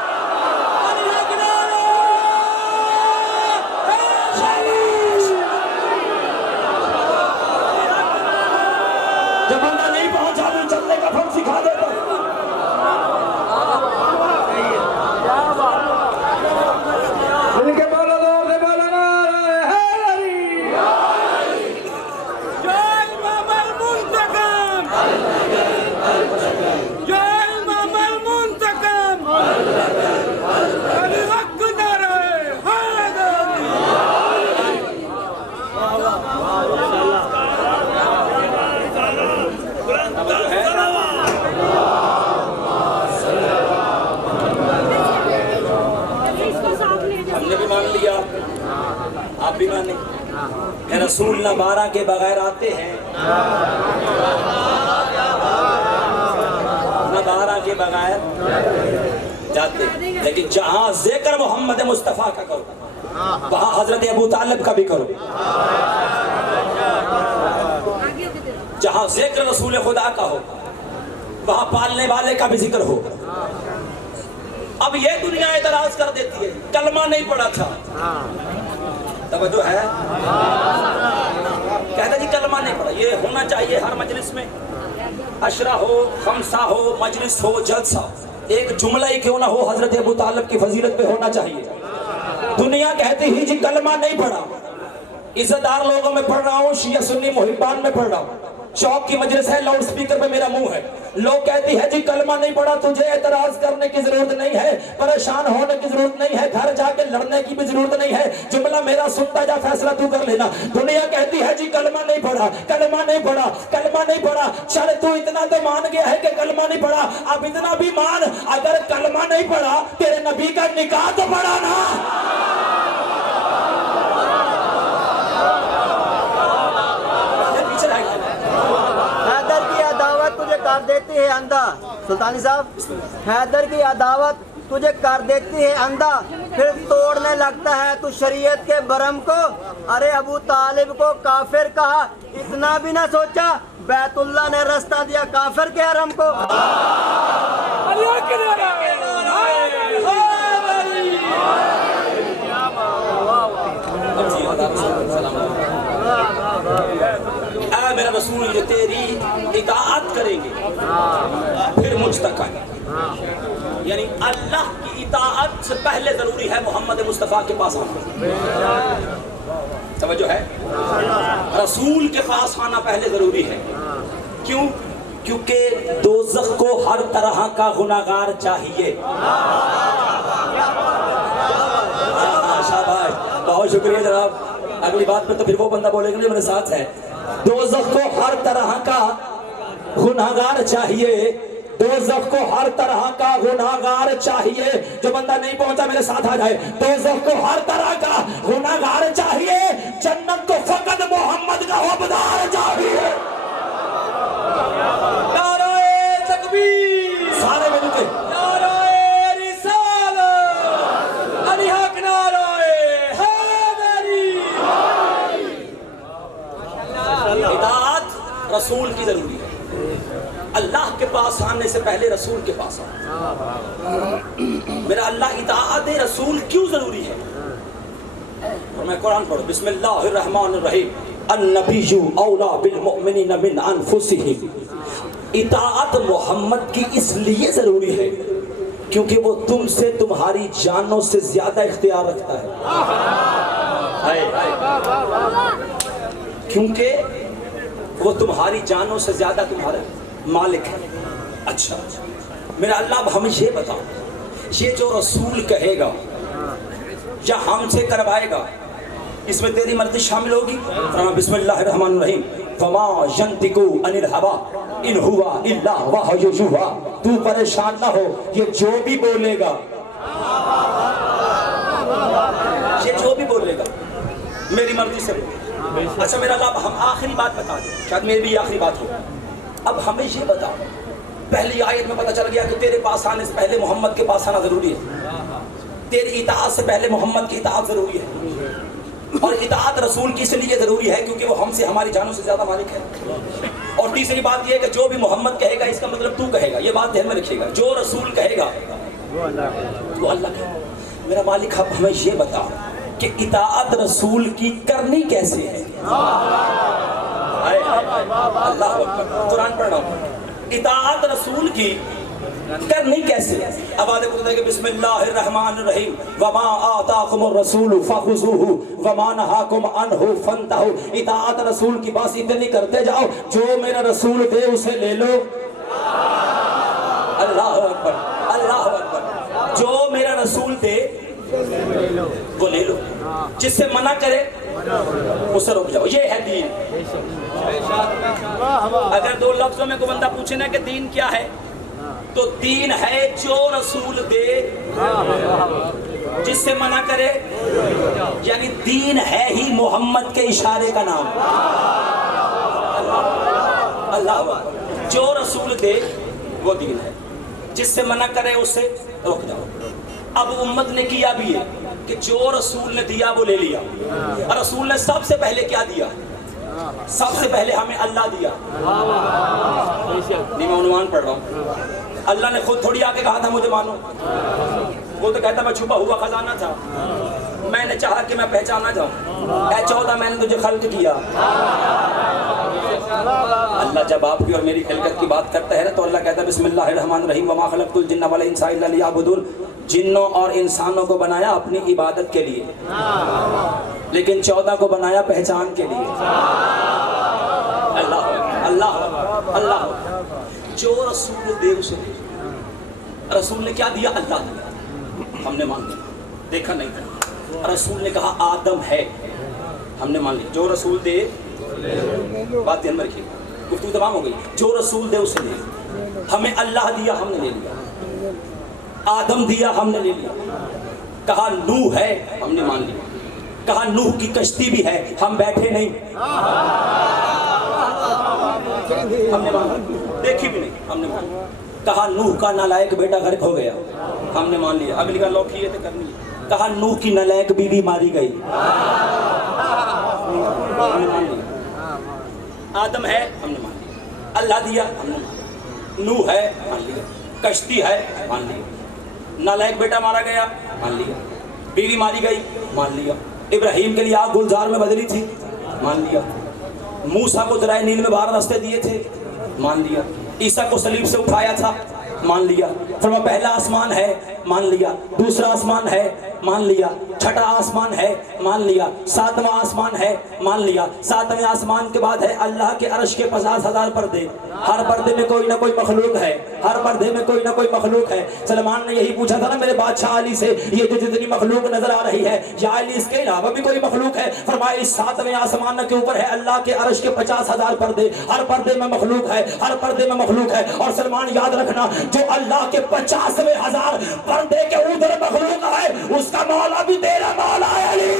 रसूल न 12 के बगैर आते हैं, न 12 के बगैर जाते हैं। लेकिन जहां जिक्र मोहम्मद मुस्तफ़ा का करो, वहां हजरत अबू तालिब का भी करो। जहां जिक्र रसूल खुदा का हो, वहां पालने वाले का भी जिक्र हो। अब ये दुनिया एतराज कर देती है, कलमा नहीं पढ़ा था, तवज्जो है, कहता जी कलमा नहीं पढ़ा। ये होना चाहिए हर मजलिस में, अशरा हो, खमसा हो, मजलिस हो, जलसा, एक जुमला ही क्यों ना हो हजरत अबू तालिब की फजीलत पे होना चाहिए। दुनिया कहती ही जी कलमा नहीं पढ़ा, इज्जतदार लोगों में पढ़ रहा हूँ, शिया सुन्नी मुहिब्बान में पढ़ रहा हूँ, शौक की मजलिस है, लाउड स्पीकर पे मेरा मुंह है, लोग कहती है जी कलमा नहीं पढ़ा, तुझे एतराज करने की जरूरत नहीं है, परेशान होने की जरूरत नहीं है, घर जाके लड़ने की भी जरूरत नहीं है, जुमला मेरा सुनता जा, फैसला तू कर लेना। दुनिया कहती है जी कलमा नहीं पढ़ा, कलमा नहीं पढ़ा, कलमा नहीं पढ़ा। चल तू इतना तो मान गया है कि कलमा नहीं पढ़ा, अब इतना भी मान, अगर कलमा नहीं पढ़ा तेरे नबी का निकाह तो पढ़ा ना। कर देती है अंधा, सुल्तानी साहब, हैदर की अदावत तुझे कर देती है अंधा, फिर तोड़ने लगता है तू शरीयत के बरम को। अरे अबू तालिब को काफिर कहा, इतना भी ना सोचा, बैतुल्लाह ने रास्ता दिया काफिर के हरम को। मेरा रसूल जो तेरी इताअत करेंगे फिर मुझ तक आएंगे, यानी अल्लाह की इताअत से पहले जरूरी है मोहम्मद मुस्तफ़ा के पास आना। समझो है, रसूल के पास आना पहले जरूरी है। क्यों? क्योंकि दोज़ख को हर तरह का गुनाहगार चाहिए। शाबाश, बहुत शुक्रिया जनाब। अगली बात पर तो फिर वो बंदा बोलेगा जो मेरे साथ है। दोज़ख को हर तरह का गुनाहगार चाहिए, दोज़ख को हर तरह का गुनाहगार चाहिए। जो बंदा नहीं पहुंचा मेरे साथ आ जाए। दोज़ख को हर तरह का गुनाहगार चाहिए, जन्नत को फकत मोहम्मद का हकदार चाहिए। नाराए तकबीर, सारे मिलके नाराए रिसालत, अली हक नाराए हैदरी। इताअत रसूल की जरूरी है। अल्लाह के पास आने से पहले रसूल के पास मेरा अल्लाह इताअत रसूल क्यों जरूरी है? और मैं कुरान पढ़ो, बिस्मिल्लाहिर्रहमानिर्रहीम, अन्नबिय्यु औला बिल मुमिनीन मिन अनफुसिहिम। इताअत मोहम्मद की इसलिए जरूरी है क्योंकि वो तुमसे तुम्हारी जानों से ज्यादा इख्तियार रखता है। क्योंकि वो तुम्हारी जानों से ज्यादा तुम्हारा मालिक है। अच्छा मेरा अल्लाह हमें ये बताओ, ये जो रसूल कहेगा या हमसे करवाएगा, इसमें तेरी मर्जी शामिल होगी? बिस्मिल्लाहिर्रहमानिर्रहीम, फमा यंतिकु अनिल हवा इन हुआ इल्ला वहयु युहा। तू परेशान ना हो, ये जो भी बोलेगा, ये जो भी बोलेगा मेरी मर्जी से बोलेगा। अच्छा मेरा अल्लाह हम आखिरी बात बता दे, शायद मेरी भी आखिरी बात हो। अब हमें ये बताओ, पहली आयत में पता चल गया कि तेरे पास आने से पहले मोहम्मद के पास आना जरूरी है, तेरी इताअत से पहले मोहम्मद की इताअत जरूरी है। और इताअत रसूल की इसलिए जरूरी है क्योंकि वो हमसे हमारी जानों से ज्यादा मालिक है। और तीसरी बात यह है कि जो भी मोहम्मद कहेगा इसका मतलब तू कहेगा, ये बात ध्यान में रखिएगा। जो रसूल कहेगा वो अल्लाह कहेगा। मेरा मालिक अब हमें ये बता कि इताअत रसूल की करनी कैसे है? अल्लाह अकबर, कुरान पढ़ रहा हूं। इताअत रसूल की करनी कैसे? अब आगे बोलते हैं कि बिस्मिल्लाहिर्रहमानिर्रहीम, वमा आताकुमुर रसूलु फखुज़ूहु वमा नहाकुम अन्हु फंतहु। इताअत रसूल की बस इतनी करते जाओ, जो मेरा रसूल दे उसे ले लो। अल्लाह अकबर, अल्लाह अकबर। जो मेरा रसूल दे वो ले लो, जिससे मना करे उससे रुक जाओ। ये है दीन। अगर दो लफ्जों में कोई बंदा पूछे ना कि दीन क्या है, तो दीन है जो रसूल दे जिससे मना करे, यानी दीन है ही मोहम्मद के इशारे का नाम। अल्लाह अल्लाह। जो रसूल दे वो दीन है, जिससे मना करे उससे रोक जाओ। अब उम्मत ने किया भी है कि जो रसूल ने दिया वो ले लिया। और रसूल ने सबसे पहले क्या दिया? सबसे पहले हमें अल्लाह दिया। नहीं, मैं अनुमान पढ़ रहा हूँ। अल्लाह ने खुद थोड़ी आके कहा था मुझे मानो, वो तो कहता मैं छुपा हुआ खजाना था, मैंने चाहा कि मैं पहचाना जाऊं। ऐ 14 मैंने तुझे खल्क किया। अल्लाह जब आपकी और मेरी खिलकत की बात करता है ना तो अल्लाह कहता है बिस्मिल्लाहिर्रहमानिर्रहीम वमा खलक़तुल जिन्ना वल इंसा इल्ला लियअबुदून। जिन्नों और इंसानों को बनाया अपनी इबादत के लिए, लेकिन 14 को बनाया पहचान के लिए। अल्लाह अल्लाह अल्लाह। जो रसूल दे उसे दे। रसूल ने क्या दिया? अल्लाह दिया, हमने मान लिया, देखा नहीं था। रसूल ने कहा आदम है, हमने मान लिया। जो रसूल दे, बात ध्यान में रखिएगा, गुफ्तगू तमाम हो गई। जो रसूल दे उसे दे। हमें अल्लाह दिया, हमने ले लिया। आदम दिया, हमने ले लिया। कहा नूह है, हमने मान लिया। कहा नूह की कश्ती भी है, हम बैठे नहीं, हमने मान लिया। देखी भी नहीं, हमने मान लिया। कहा नूह का नालायक बेटा गर्क हो गया, हमने मान लिया। अगली का लौकी है तो करनी है। कहा नूह की नालायक बीवी मारी गई, हमने मान लिया। आदम है, हमने मान लिया। अल्लाह दिया, हमने मान लिया। नूह है, मान लिया। कश्ती है, मान लिया। नालायक बेटा मारा गया, मान लिया। बीवी मारी गई, मान लिया। इब्राहिम के लिए आग गुलजार में बदली थी, मान लिया। मूसा को दरिया नील में 12 रास्ते दिए थे, मान लिया। ईसा को सलीब से उठाया था, मान लिया। फरमा पहला आसमान है, मान लिया। दूसरा आसमान है, मान लिया। छठा आसमान है, मान लिया। 7वां आसमान है, मान लिया। 7वें आसमान के बाद है अल्लाह के अर्श के 50,000 पर्दे। हर पर्दे में कोई ना कोई मखलूक है, हर पर्दे में कोई ना कोई मखलूक है। सलमान ने यही पूछा था ना मेरे बादशाह अली से, ये जो जितनी मखलूक नजर आ रही है या अली इसके अलावा भी कोई मखलूक है? फरमाया इस 7वें आसमान के ऊपर है अल्लाह के अर्श के 50,000 पर्दे। हर पर्दे में मखलूक है, हर पर्दे में मखलूक है। और सलमान याद रखना, जो अल्लाह के 50,000 पर्दे के उधर मखलूक है, उसका मौला भी तेरा मौला है। अली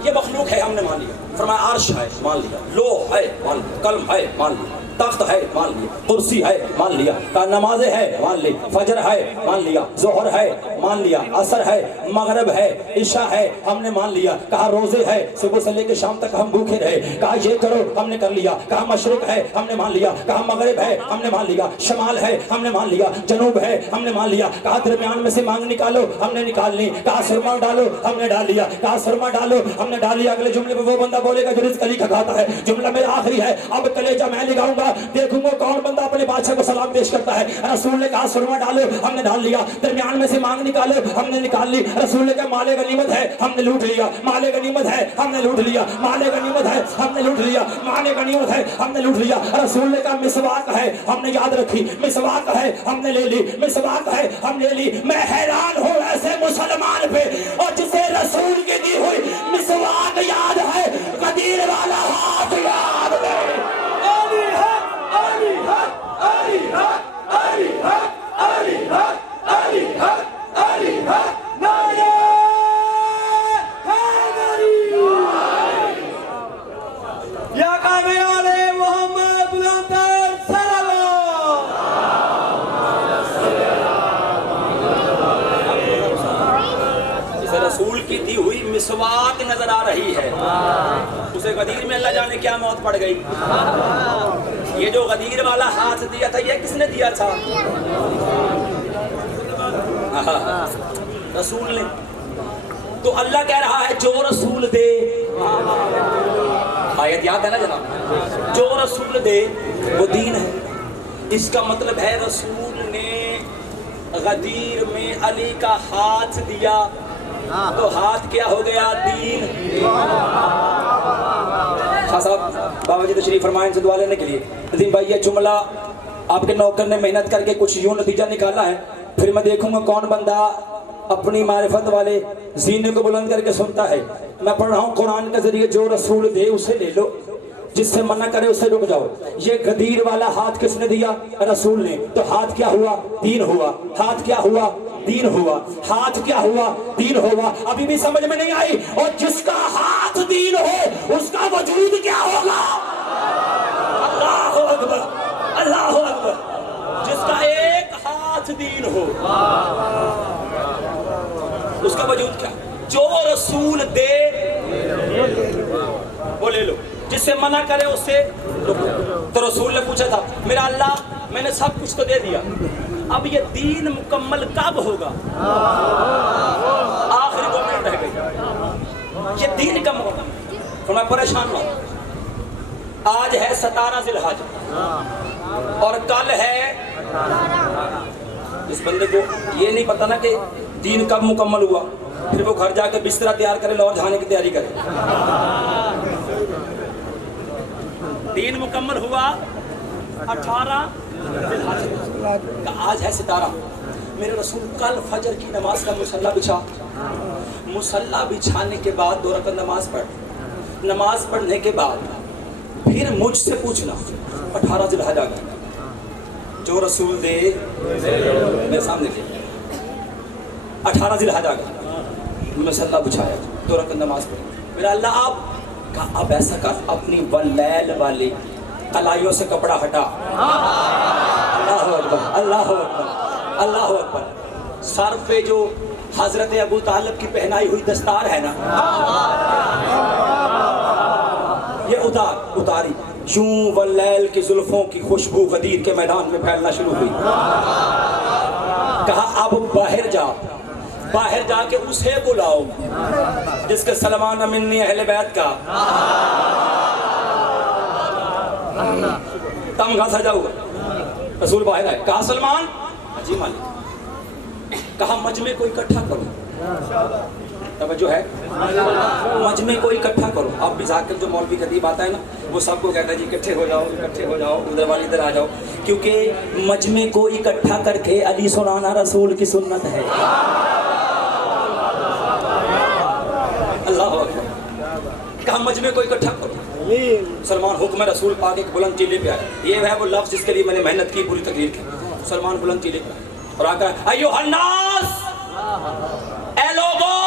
ये मखलूक है, हमने मान लिया। फरमाया अर्श है, मान लिया। लोह है, मान लिया। कलम है, मान लिया। तख्त है, मान लिया। कुर्सी है, मान लिया। का नमाज़ें है, मान ली। फजर है, मान लिया। जोहर है, मान लिया। असर है, मगरिब है, इशा है, हमने मान लिया। कहा रोजे है, सुबह से लेकर शाम तक हम भूखे रहे, कहा ये करो, हमने कर लिया। कहा मशरिक है, हमने मान लिया। कहा मगरिब है, हमने मान लिया। शमाल है, हमने मान लिया। जनूब है, हमने मान लिया। कहा दरमियान में से मांग निकालो, हमने निकाल ली। कहा सुरमा डालो, हमने डाल लिया। कहा सुरमा डालो, हमने डाल लिया। अगले जुमले में वो बंदा बोलेगा जो रिज़्क़ अली का खाता है। जुमला मेरा आखिरी है, अब कलेजा मैं लगाऊंगा, देखूंगा कौन बंदा अपने बादशाह को सलाम पेश करता है। रसूल ने कहा सुरमा डालो, हमने डाल लिया। दरमियान में से मांग निकालो, हमने निकाल ली। रसूल ने कहा माले गनीमत है, हमने लूट लिया। माले गनीमत है, हमने लूट लिया। माले गनीमत है, हमने लूट लिया। माले गनीमत है, हमने लूट लिया। रसूल ने कहा मिसवाक है, हमने याद रखी। मिसवाक है, हमने ले ली। मिसवाक है, हमने ली। मैं हैरान हूँ ऐसे मुसलमान पे और जिसे रसूल की दी हुई मिसवाक याद है, गदीर वाला हाथ याद नहीं। अली हक, अली हक, अली हक, अली हक, अली हक, अली हक, अली हक। नारे हैदरी या कामियाले मोहम्मद बुलंदर सल्लल्लाहु। जिसे रसूल की दी हुई मिसवाक नजर आ रही है, उसे गदीर में अल्लाह जाने क्या मौत पड़ गई। ये जो गदीर वाला हाथ दिया था, ये किसने दिया था? रसूल ने। तो अल्लाह कह रहा है जो रसूल दे, आयत याद है ना जनाब, जो रसूल दे वो दीन है। इसका मतलब है रसूल ने गदीर में अली का हाथ दिया, तो हाथ क्या हो गया? दीन। खास साहब बाबा जी तशरीफ फरमाएं से दुआ लेने के लिए। नदीम भाई ये जुमला आपके नौकर ने मेहनत करके कुछ यूं नतीजा निकाला है, फिर मैं देखूंगा कौन बंदा अपनी मारिफत वाले जीने को बुलंद करके सुनता है। मैं पढ़ रहा हूँ कुरान के जरिए, जो रसूल दे उसे ले लो, जिससे मना करे उससे रुक जाओ। ये गदीर वाला हाथ किसने दिया? रसूल ने। तो हाथ क्या हुआ? दीन हुआ। हाथ क्या हुआ? दीन हुआ। हाथ क्या हुआ? दीन हुआ। अभी भी समझ में नहीं आई? और जिसका हाथ दीन हो उसका वजूद क्या होगा? अल्लाह अकबर, अल्लाह अकबर। जिसका एक हाथ दीन हो उसका वजूद क्या? जो रसूल दे वो ले लो, जिससे मना करे उससे रुको। तो रसूल ने पूछा था, मेरा अल्लाह मैंने सब कुछ तो दे दिया, अब ये दीन मुकम्मल कब होगा? आखिरी 2 मिनट रह गई, ये दीन कब होगा? तो मैं परेशान हूं। आज है 17 जिलहज और कल है, इस बंदे को ये नहीं पता ना कि दीन कब मुकम्मल हुआ, फिर वो घर जाके बिस्तरा तैयार करे, लाहौर जाने की तैयारी करे। दीन मुकम्मल हुआ 18 जिलहज, आज है 17। मेरे रसूल कल फजर की नमाज का मुसल्ला बिछा, मुसल्ला बिछाने के बाद 2 रकात नमाज पढ़, नमाज पढ़ने के बाद फिर मुझसे पूछना 18 जिलहज आ गया, जो रसूल दे मेरे सामने ले। 18 जिलहज आ गया, मुसल्ला बिछाया, 2 रकात नमाज पढ़ी। मेरा अल्लाह अब ऐसा कर, अपनी वलैल वाली कलाइयों से कपड़ा हटा। अल्लाह अकबर, अल्लाह अकबर, अल्लाह अकबर। सर पे जो हजरत अबू तालिब की पहनाई हुई दस्तार है ना, ये उतारी, यूं वलैल की जुल्फों की खुशबू गदीर के मैदान में फैलना शुरू हुई। कहा अब बाहर जा, बाहर जाके उसे बुलाओ जिसके सलमान मिन्नी अहले बैत का तमगा सजा हुआ। रसूल बाहर आए, कहा सलमान। जी मालिक। कहा मजमे को इकट्ठा करो, तवज्जो है, मजमे को इकट्ठा करो। अब भी जाकर जो मौलवी खतीब आता है ना, वो सबको कहता है जी इकट्ठे हो जाओ, इकट्ठे हो जाओ, उधर वाली इधर आ जाओ, क्योंकि मजमे को इकट्ठा करके अली सुनाना रसूल की सुन्नत है। अल्लाह अकबर। कहा मजमे को इकट्ठा करो। सलमान हुक्म रसूल पाक एक बुलंद टीले पे आए, ये है वो लफ्ज जिसके लिए मैंने मेहनत की, पूरी तकरीर की। सलमान बुलंद टीले पे आए और आकर अय्युहन्नास, ए लोगों,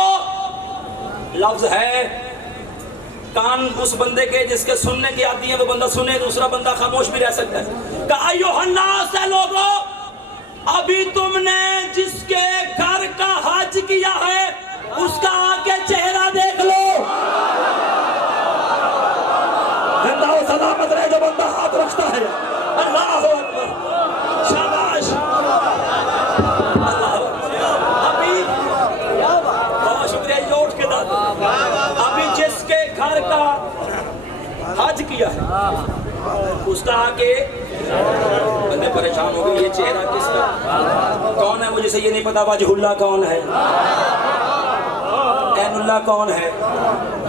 लफ्ज है कान उस बंदे के जिसके सुनने की आती है वो बंदा सुने, दूसरा बंदा खामोश भी रह सकता है। कहा अय्युहन्नास, ए लोगों, अभी तुमने जिसके घर का हज किया है उसका आके चेहरा देख लो। जिंदा हो सलामत रहे जो बंदा हाथ रखता है। अल्लाह अकबर, शाबाश, अल्लाह अकबर। अभी बहुत शुक्रिया, ये उठ के दादा। अभी जिसके घर का हज किया है उसका आके बंदे परेशान हो गए, ये चेहरा किसका, कौन है? मुझे से ये नहीं पता वजहुल्लाह कौन है, ऐनुल्लाह कौन है,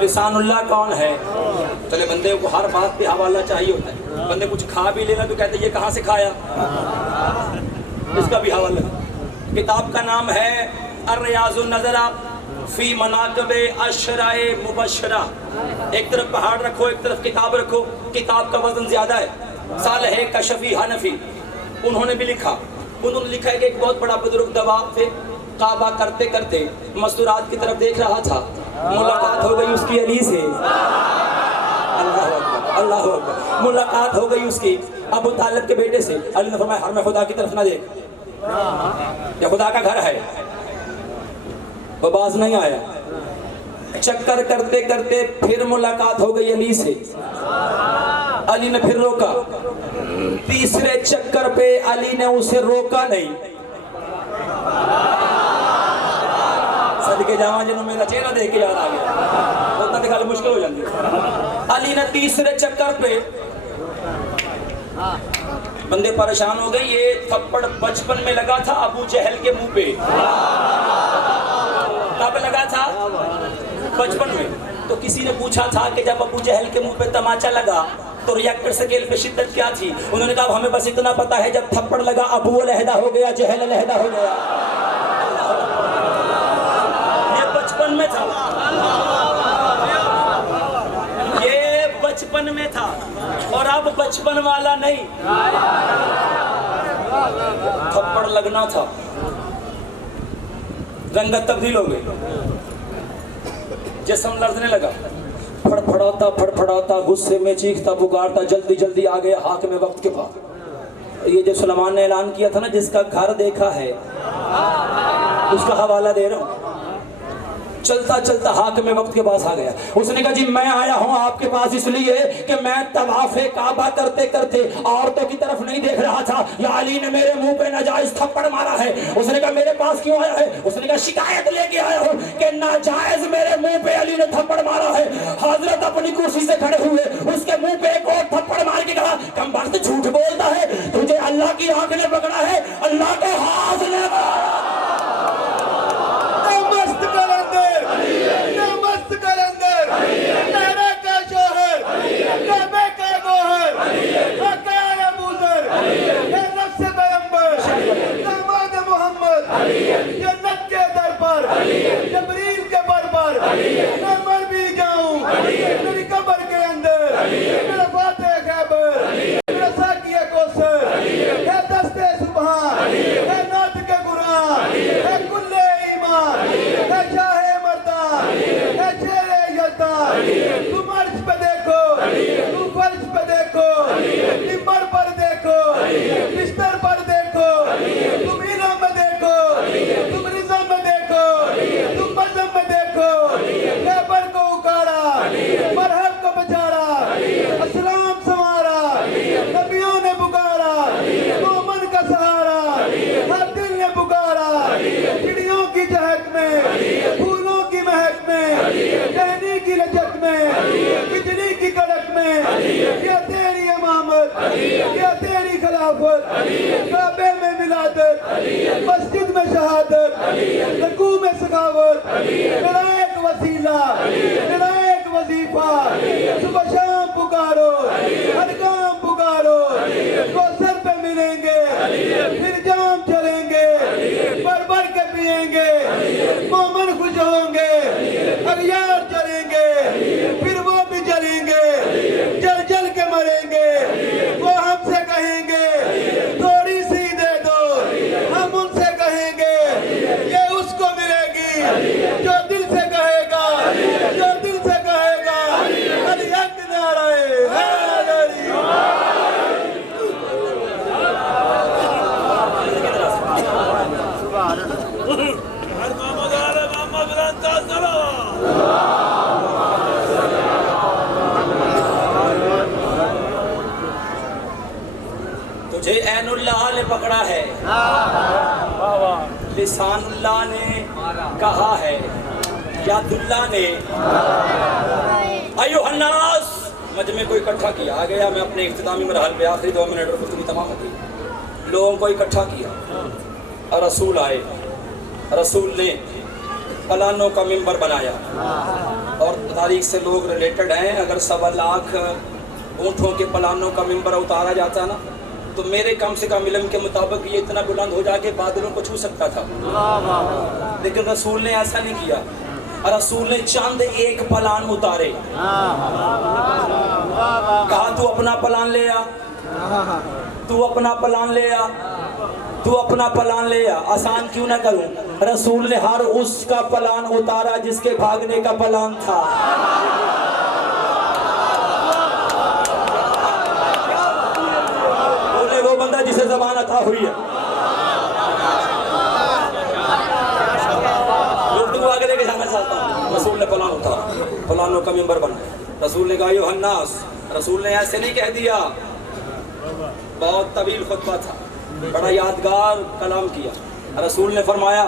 लिसानुल्लाह कौन है। चले बंदे को हर बात पे हवाला चाहिए होता है। बंदे कुछ खा भी लेना तो कहते ये कहाँ से खाया, इसका भी हवाला। किताब का नाम है अर्रियाजुन नज़रा फी मनाक़िबे अशराए मुबश्शरा। एक तरफ पहाड़ रखो, एक तरफ किताब रखो, किताब का वजन ज्यादा है। सालेह कशफी हनफी उन्होंने भी लिखा, उन्होंने लिखा है कि एक बहुत बड़ा बुजुर्ग दवाब थे, काबा करते करते मस्तूरात की तरफ देख रहा था, मुलाकात हो गई उसकी अली से। अल्लाह अकबर, अल्लाह अकबर। मुलाकात हो गई उसकी अबू तालिब के बेटे से। अली ने फरमाया हर में खुदा की तरफ ना देख, ये खुदा का घर है। वो बाज नहीं आया, चक्कर करते करते फिर मुलाकात हो गई अली से। अली ने फिर रोका, तीसरे चक्कर पे अली ने उसे रोका नहीं। सदके जावा जिन्होंने मेरा चेहरा देख के याद आ गया, उतना दिखाने मुश्किल हो जाती है। अली ने तीसरे चक्कर पे, बंदे परेशान हो गए। ये थप्पड़ बचपन में लगा था अबू जहल के मुंह पे। कब लगा था? बचपन में। तो किसी ने पूछा था कि जब अबू जहल के मुंह पे तमाचा लगा तो रिएक्टर स्केल पे शिद्दत क्या थी? उन्होंने कहा हमें बस इतना पता है जब थप्पड़ लगा अबू अलहदा हो गया, जहल अलहदा हो गया। ये बचपन में था। अब बचपन वाला नहीं, थप्पड़ लगना था, रंगत तब्दील हो गई, जिस्म लड़ने लगा, फड़फड़ाता गुस्से में चीखता पुकारता, जल्दी जल्दी आ गया हाकिम वक्त के पास। ये जो सुलेमान ने ऐलान किया था ना, जिसका घर देखा है उसका हवाला दे रहा हूं। चलता चलता हाकिम वक्त के पास आ गया। उसने कहा जी मैं आया हूं आपके पास इसलिए कि मैं तवाफ़े काबा करते करते औरतों की तरफ नहीं देख रहा था, या अली ने मेरे मुंह पे नाजायज थप्पड़ मारा है। उसने कहा मेरे पास क्यों आया है? उसने कहा शिकायत लेके आया हूं कि नाजायज मेरे मुंह पे अली ने थप्पड़ मारा है। हजरत अपनी कुर्सी से खड़े हुए उसके मुंह पे एक और थप्पड़ मार के कहा कमबख्त झूठ बोलता है, तुझे अल्लाह की आंख ने पकड़ा है, अल्लाह के हाथ ने मस्जिद में शहादत, रकू में सखावत, मेरा एक वसीला, मेरा एक वजीफा, सुबह शाम पुकारो, हर काम पुकारो, कौसर पे मिलेंगे, फिर जाम चलेंगे, भर भर के पिएंगे, मोमन खुश होंगे, अगयार चलेंगे, फिर वो भी जलेंगे, जल जल के मरेंगे, वो हमसे कहेंगे थोड़ी सी दे दो, हम उनसे कहेंगे ये उसको मिलेगी जो दिल से कहेगा, जो दिल से कहेगा अली हक नाराए हैदरी। तुझे ऐनुल्लाह ने पकड़ा है, लिसानुल्लाह ने कहा है, यादुल्लाह ने अय्युहन्नास मजमे को इकट्ठा किया। आ गया मैं अपने इख्तितामी मरहल पे, आखिरी 2 मिनट और गुफ्तगू तमाम हो गई। लोगों को इकट्ठा किया और रसूल आए। रसूल ने पलानों का मिंबर बनाया और तारीख से लोग रिलेटेड हैं। अगर 1.25 लाख ऊँटों के पलानों का मिंबर उतारा जाता ना, तो मेरे कम से कम इल्म के मुताबिक ये इतना बुलंद हो जाके बादलों को छू सकता था। लेकिन रसूल ने ऐसा नहीं किया। रसूल ने चंद एक पलान उतारे। कहा तू अपना पलान ले आ, तू अपना पलान ले आ, तू अपना पलान ले आ। आसान क्यों ना करूं? रसूल ने हर उसका पलान उतारा जिसके भागने का पलान था। बोले वो बंदा जिसे ज़बान अता हुई है। लोग आगे लेके जाना चाहता हूं। रसूल ने पलान उतारा, पलानों का मिंबर बनाया। रसूल ने कहा अय्युहन्नास, रसूल ने ऐसे नहीं कह दिया, बहुत तवील खुतबा था, बड़ा यादगार कलाम किया। रसूल ने फरमाया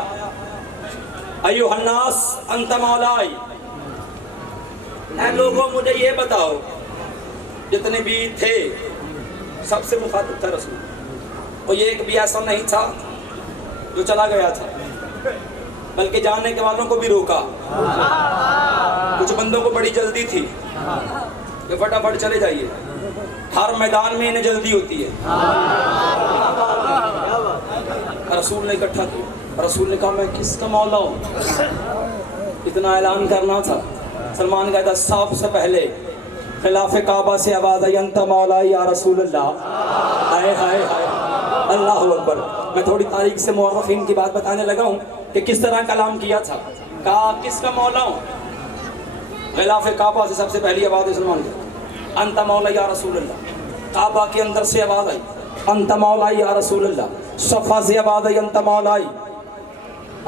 अय्युहन्नास अंत मौलाई, ऐ लोगों मुझे ये बताओ, जितने भी थे सबसे मुखातिब था रसूल। कोई एक भी ऐसा नहीं था जो चला गया था, बल्कि जानने के वालों को भी रोका। कुछ बंदों को बड़ी जल्दी थी कि फटाफट चले जाइए, हर मैदान में इन्हें जल्दी होती है। रसूल ने इकट्ठा किया। रसूल ने कहा मैं किसका मौला हूँ, इतना ऐलान करना था। सलमान कहता सबसे पहले खिलाफ काबा से आवाज आई अंत मौला या रसूल अल्लाह। हाय हाय हाय, अल्लाह अकबर। मैं थोड़ी तारीख से मुअर्रिखीन की बात बताने लगा हूँ कि किस तरह कलाम किया था। कहा किसका मौला हूँ? खिलाफ काबा से सबसे पहली आवाज सलमान की, अंत मौला या रसूल अल्लाह। काबा के अंदर से आवाज आई अंत मौला या रसूल अल्लाह। सफा से आवाज आई अंत मौला,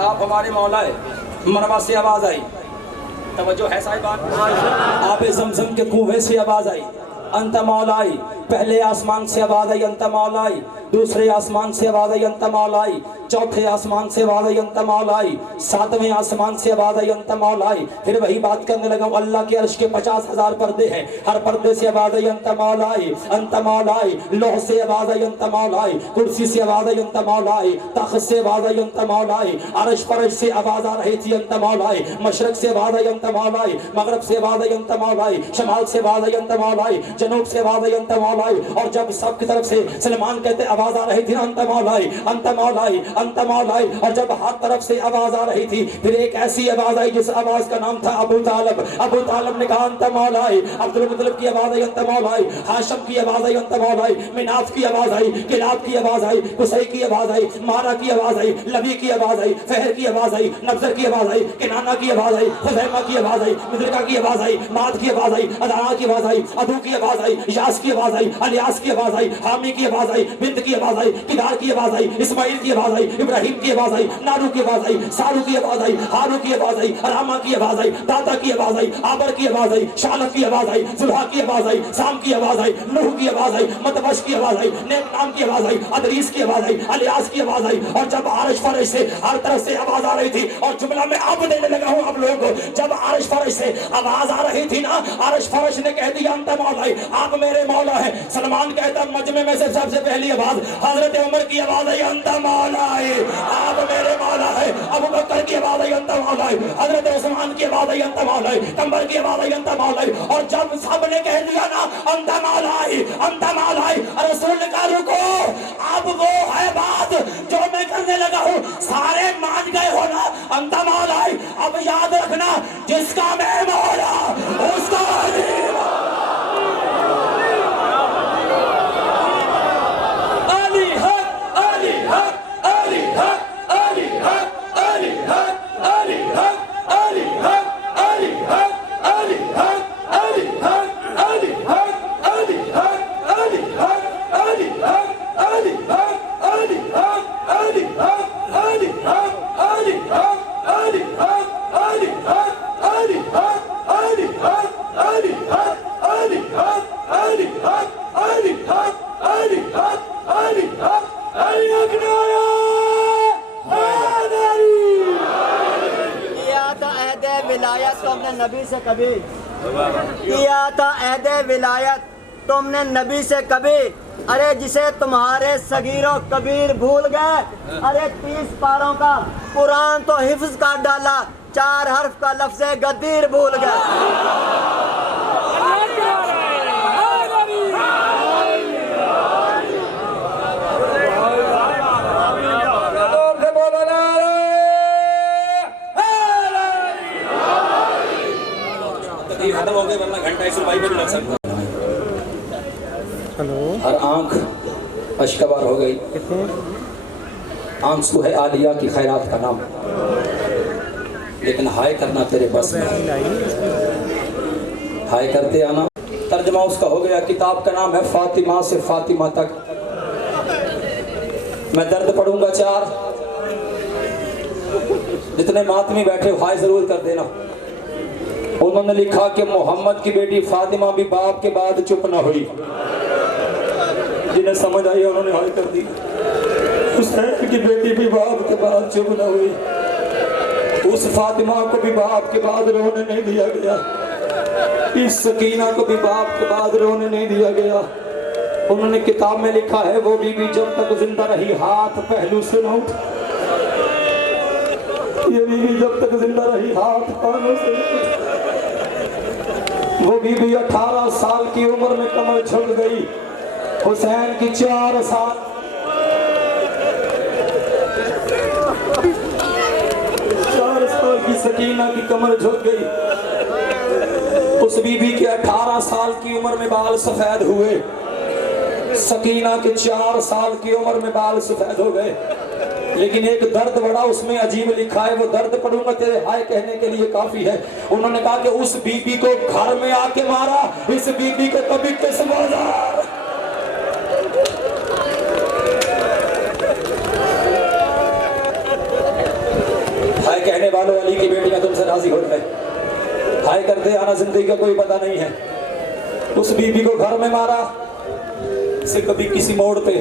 आप हमारे मौला है। मरवा से आवाज आई, तवज्जो है साहिबान। आप जमजम के कुएं से आवाज आई अंत मौलाई। पहले आसमान से आवाज आई अंत मौलाई, दूसरे आसमान से आवाज आई अंत मौलाई, चौथे आसमान से आवाज आई अंत मौलाई, सातवें आसमान से आवाज आई अंत मौलाई। फिर वही बात करने लगा, अल्लाह के अर्श के 50,000 पर्दे हैं, हर पर्दे से आवाज आई अंत मौलाई अंत मौलाई। लौह से आवाज आई अंत मौलाई, कुर्सी से आवाज आई अंत मौलाई, तख्त से आवाज आई अंत मौलाई, अर्श फर्श से आवाज आ रही थी अंत मौलाई। मशरक से आवाज आई अंत मौलाई, मगरब से आवाज आई अंत मौलाई, शमाल से आवाज आई अंत मौलाई, जनूब से आवाज आई अंत मौलाई। और जब सब की तरफ से सलमान कहते आवाज आ रही थी अंत मौलाई अंत मौलाई अंत मौलाई, और जब हर तरफ से आवाज आ रही थी, फिर एक ऐसी आवाज आई जिस आवाज का नाम था अबू तालब। अबू तालब ने कहा अंत मौलाई। अब्दुल मुत्तलिब की आवाज आई अंत मौलाई, हाशिम की आवाज आई अंत मौलाई, मिनाफ की आवाज आई, किलाब की आवाज आई, कुसै की आवाज आई, मारा की आवाज आई, लबी की आवाज आई, फहर की आवाज आई, नफ्सर की आवाज आई, किनाना की आवाज आई, खुजैमा की आवाज आई, मुदरिका की आवाज आई, माद की आवाज आई, अदाना की आवाज आई, अदू की आवाज आई, यास की आवाज आई, अलियास की आवाज आई, हामी की आवाज आई, बिंद की आवाज आई, किदार की आवाज आई, इस्माइल की आवाज आई, इब्राहिम की आवाज आई, नारू की आवाज आई, सारू की आवाज आई, हारू की आवाज आई, रामा की आवाज आई, दाता की आवाज आई, आबर की आवाज आई, शालक की आवाज आई, सुलहा की आवाज आई, साम की आवाज आई, नूह की आवाज आई, मतबश की आवाज आई, नेम की आवाज आई, अदरीस की आवाज आई, अलियास की आवाज आई। और जब आरश फर्श से हर तरफ से आवाज आ रही थी, और जुमला में अब देने लगा हूं आप लोगों को, जब आरश फर्श से आवाज आ रही थी ना, आरश फर्श ने कह दिया अंत मौला, आप मेरे मौला है। सलमान कहता मजमे में से सबसे पहली आवाज हजरत उमर की आवाज आई अंत मौला, आप मेरे मौला है। अबू बकर की आवाज आई अंत मौला, हजरत उस्मान की आवाज आई अंत मौला, कंबर की आवाज आई अंत मौला। और जब सबने कह दिया ना अंत मौला अंत मौला, रसूल ने कहा रुको, अब वो है बात जो मैं करने लगा हूँ, सारे मान गए हो ना अंत मौला। अब याद रखना, जिसका मैं मौला उसका नबी से कभी किया था अहदे विलायत तुमने नबी से कभी, अरे जिसे तुम्हारे सगीरों कबीर भूल गए, अरे 30 पारों का कुरान तो हिफ्ज कर डाला, 4 हर्फ का लफ्ज़ गदीर भूल गए। खत्म हो गए, वरना घंटा 100 रुपये भी लग सकता। हर आंख अश्कबार हो गई। आंख तो है आलिया की खैरात का नाम, लेकिन हाय करना तेरे बस में, हाय करते आना। तर्जमा उसका हो गया, किताब का नाम है फातिमा से फातिमा तक। मैं दर्द पढ़ूंगा 4, जितने मातमी बैठे हाय जरूर कर देना। उन्होंने लिखा कि मोहम्मद की बेटी फातिमा भी बाप के बाद चुप न हुई, जिन्हें समझ आई उन्होंने हाय कर दी। हुसैन की बेटी भी बाप के बाद चुप न हुई, उस फातिमा को भी बाप के बाद रोने नहीं दिया गया, इस सकीना को भी बाप के बाद रोने नहीं दिया गया। उन्होंने किताब में लिखा है, वो बीबी जब तक जिंदा रही हाथ पहलू से न उठा, ये बीबी जब तक जिंदा रही हाथ पानों से न उठा। वो बीबी 18 साल की उम्र में कमर झुक गई, हुसैन की 4 साल 4 साल की सकीना की कमर झुक गई। उस उस बीबी के 18 साल की उम्र में बाल सफेद हुए, सकीना के 4 साल की उम्र में बाल सफेद हो गए। लेकिन एक दर्द बड़ा उसमें अजीब लिखा है, वो दर्द पढ़ूंगा तेरे हाय कहने के लिए काफी है। उन्होंने कहा कि उस बीबी को घर में आके मारा, इस बीबी को कभी किस बाजार। हाय कहने वालों, अली की बेटियां तुमसे राजी हो गए, हाय करते आना, जिंदगी का कोई पता नहीं है। उस बीबी को घर में मारा, से कभी किसी मोड़ पे,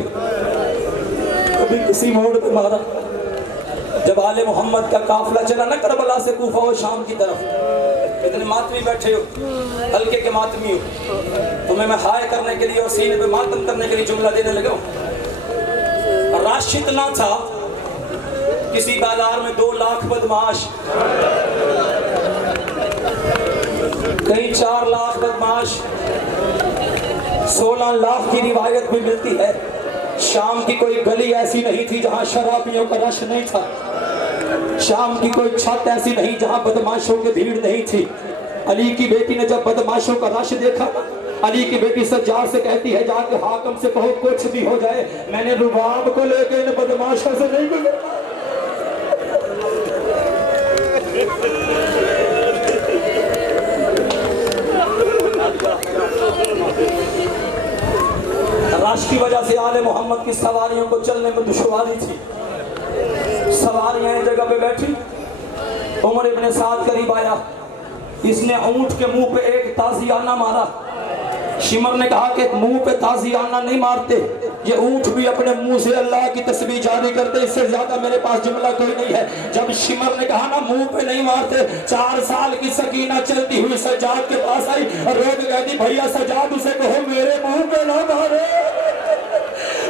कभी किसी मोड़ पे मारा। जब आले मोहम्मद का काफिला चला ना करबला से कूफा और शाम की तरफ, इतने मातमी बैठे हो, हल्के के मातमी हो, तुम्हें मैं हाय करने के लिए और सीने पे मातम करने के लिए जुमला देने लगा हूं। राशिद ना था किसी बाजार में 2 लाख बदमाश, कहीं 4 लाख बदमाश, 16 लाख की रिवायत भी मिलती है। शाम की कोई गली ऐसी नहीं थी जहां शराबियों का रश नहीं था, शाम की कोई छत ऐसी नहीं जहां बदमाशों की भीड़ नहीं थी। अली की बेटी ने जब बदमाशों का रश देखा, अली की बेटी सज्जाद से कहती है, जाके हाकिम से कहो कुछ भी हो जाए, मैंने रुबाब को लेके इन बदमाशों से नहीं गुजरना। रश की वजह से आले मोहम्मद की सवारियों को चलने में दुश्वारी थी। सवारियां एक जगह पे बैठी, उमर इब्ने साद करीब आया, इसने ऊंट के मुंह पे एक ताजियाना मारा। शिमर ने कहा कि मुंह पे ताजियाना नहीं मारते, ये ऊंट भी अपने मुंह से अल्लाह की तस्बीह जारी करते, इससे ज्यादा मेरे पास जुमला कोई नहीं है। जब शिमर ने कहा ना मुंह पे नहीं मारते, 4 साल की सकीना चलती हुई सज्जाद के पास आई और रोक कहती, भैया सज्जाद उसे कहो मेरे मुंह पे ना मारे,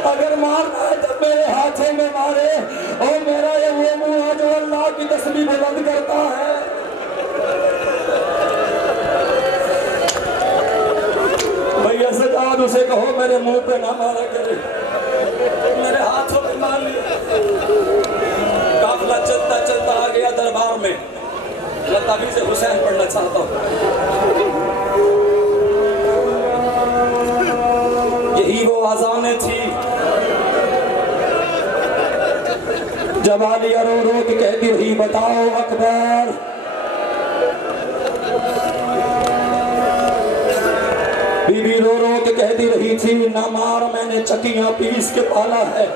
अगर मारना है तो मेरे हाथों में मारे, और मेरा ये वो मुंह है जो अल्लाह की तस्बीह बुलंद करता है। भैया सज्जाद उसे कहो मेरे मुंह पे ना मारा करे, मेरे हाथों में मार लिया। काफिला चलता चलता आ गया दरबार में। लताबी से हुसैन पढ़ना चाहता हूँ, यही वो आज़ानें थी जब आलिया रो रो के कहती रही, बताओ अकबर। बीबी रो रो के कहती रही थी, ना मार, मैंने चकियां पीस के पाला है।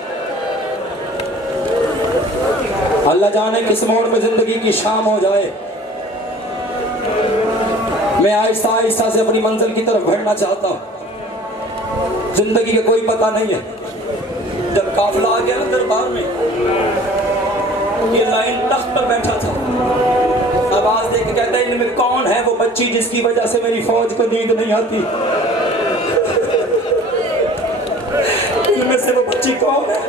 अल्लाह जाने किस मोड़ में जिंदगी की शाम हो जाए। मैं आहिस्ता आहिस्ता से अपनी मंजिल की तरफ बढ़ना चाहता हूं, जिंदगी का कोई पता नहीं है। जब काफिला आ गया ना दरबार में, ये लाइन तख्त पर बैठा था, आवाज दे के कहता है, इनमें कौन है वो बच्ची जिसकी वजह से मेरी फौज को नींद नहीं आती? इनमें से वो बच्ची कौन है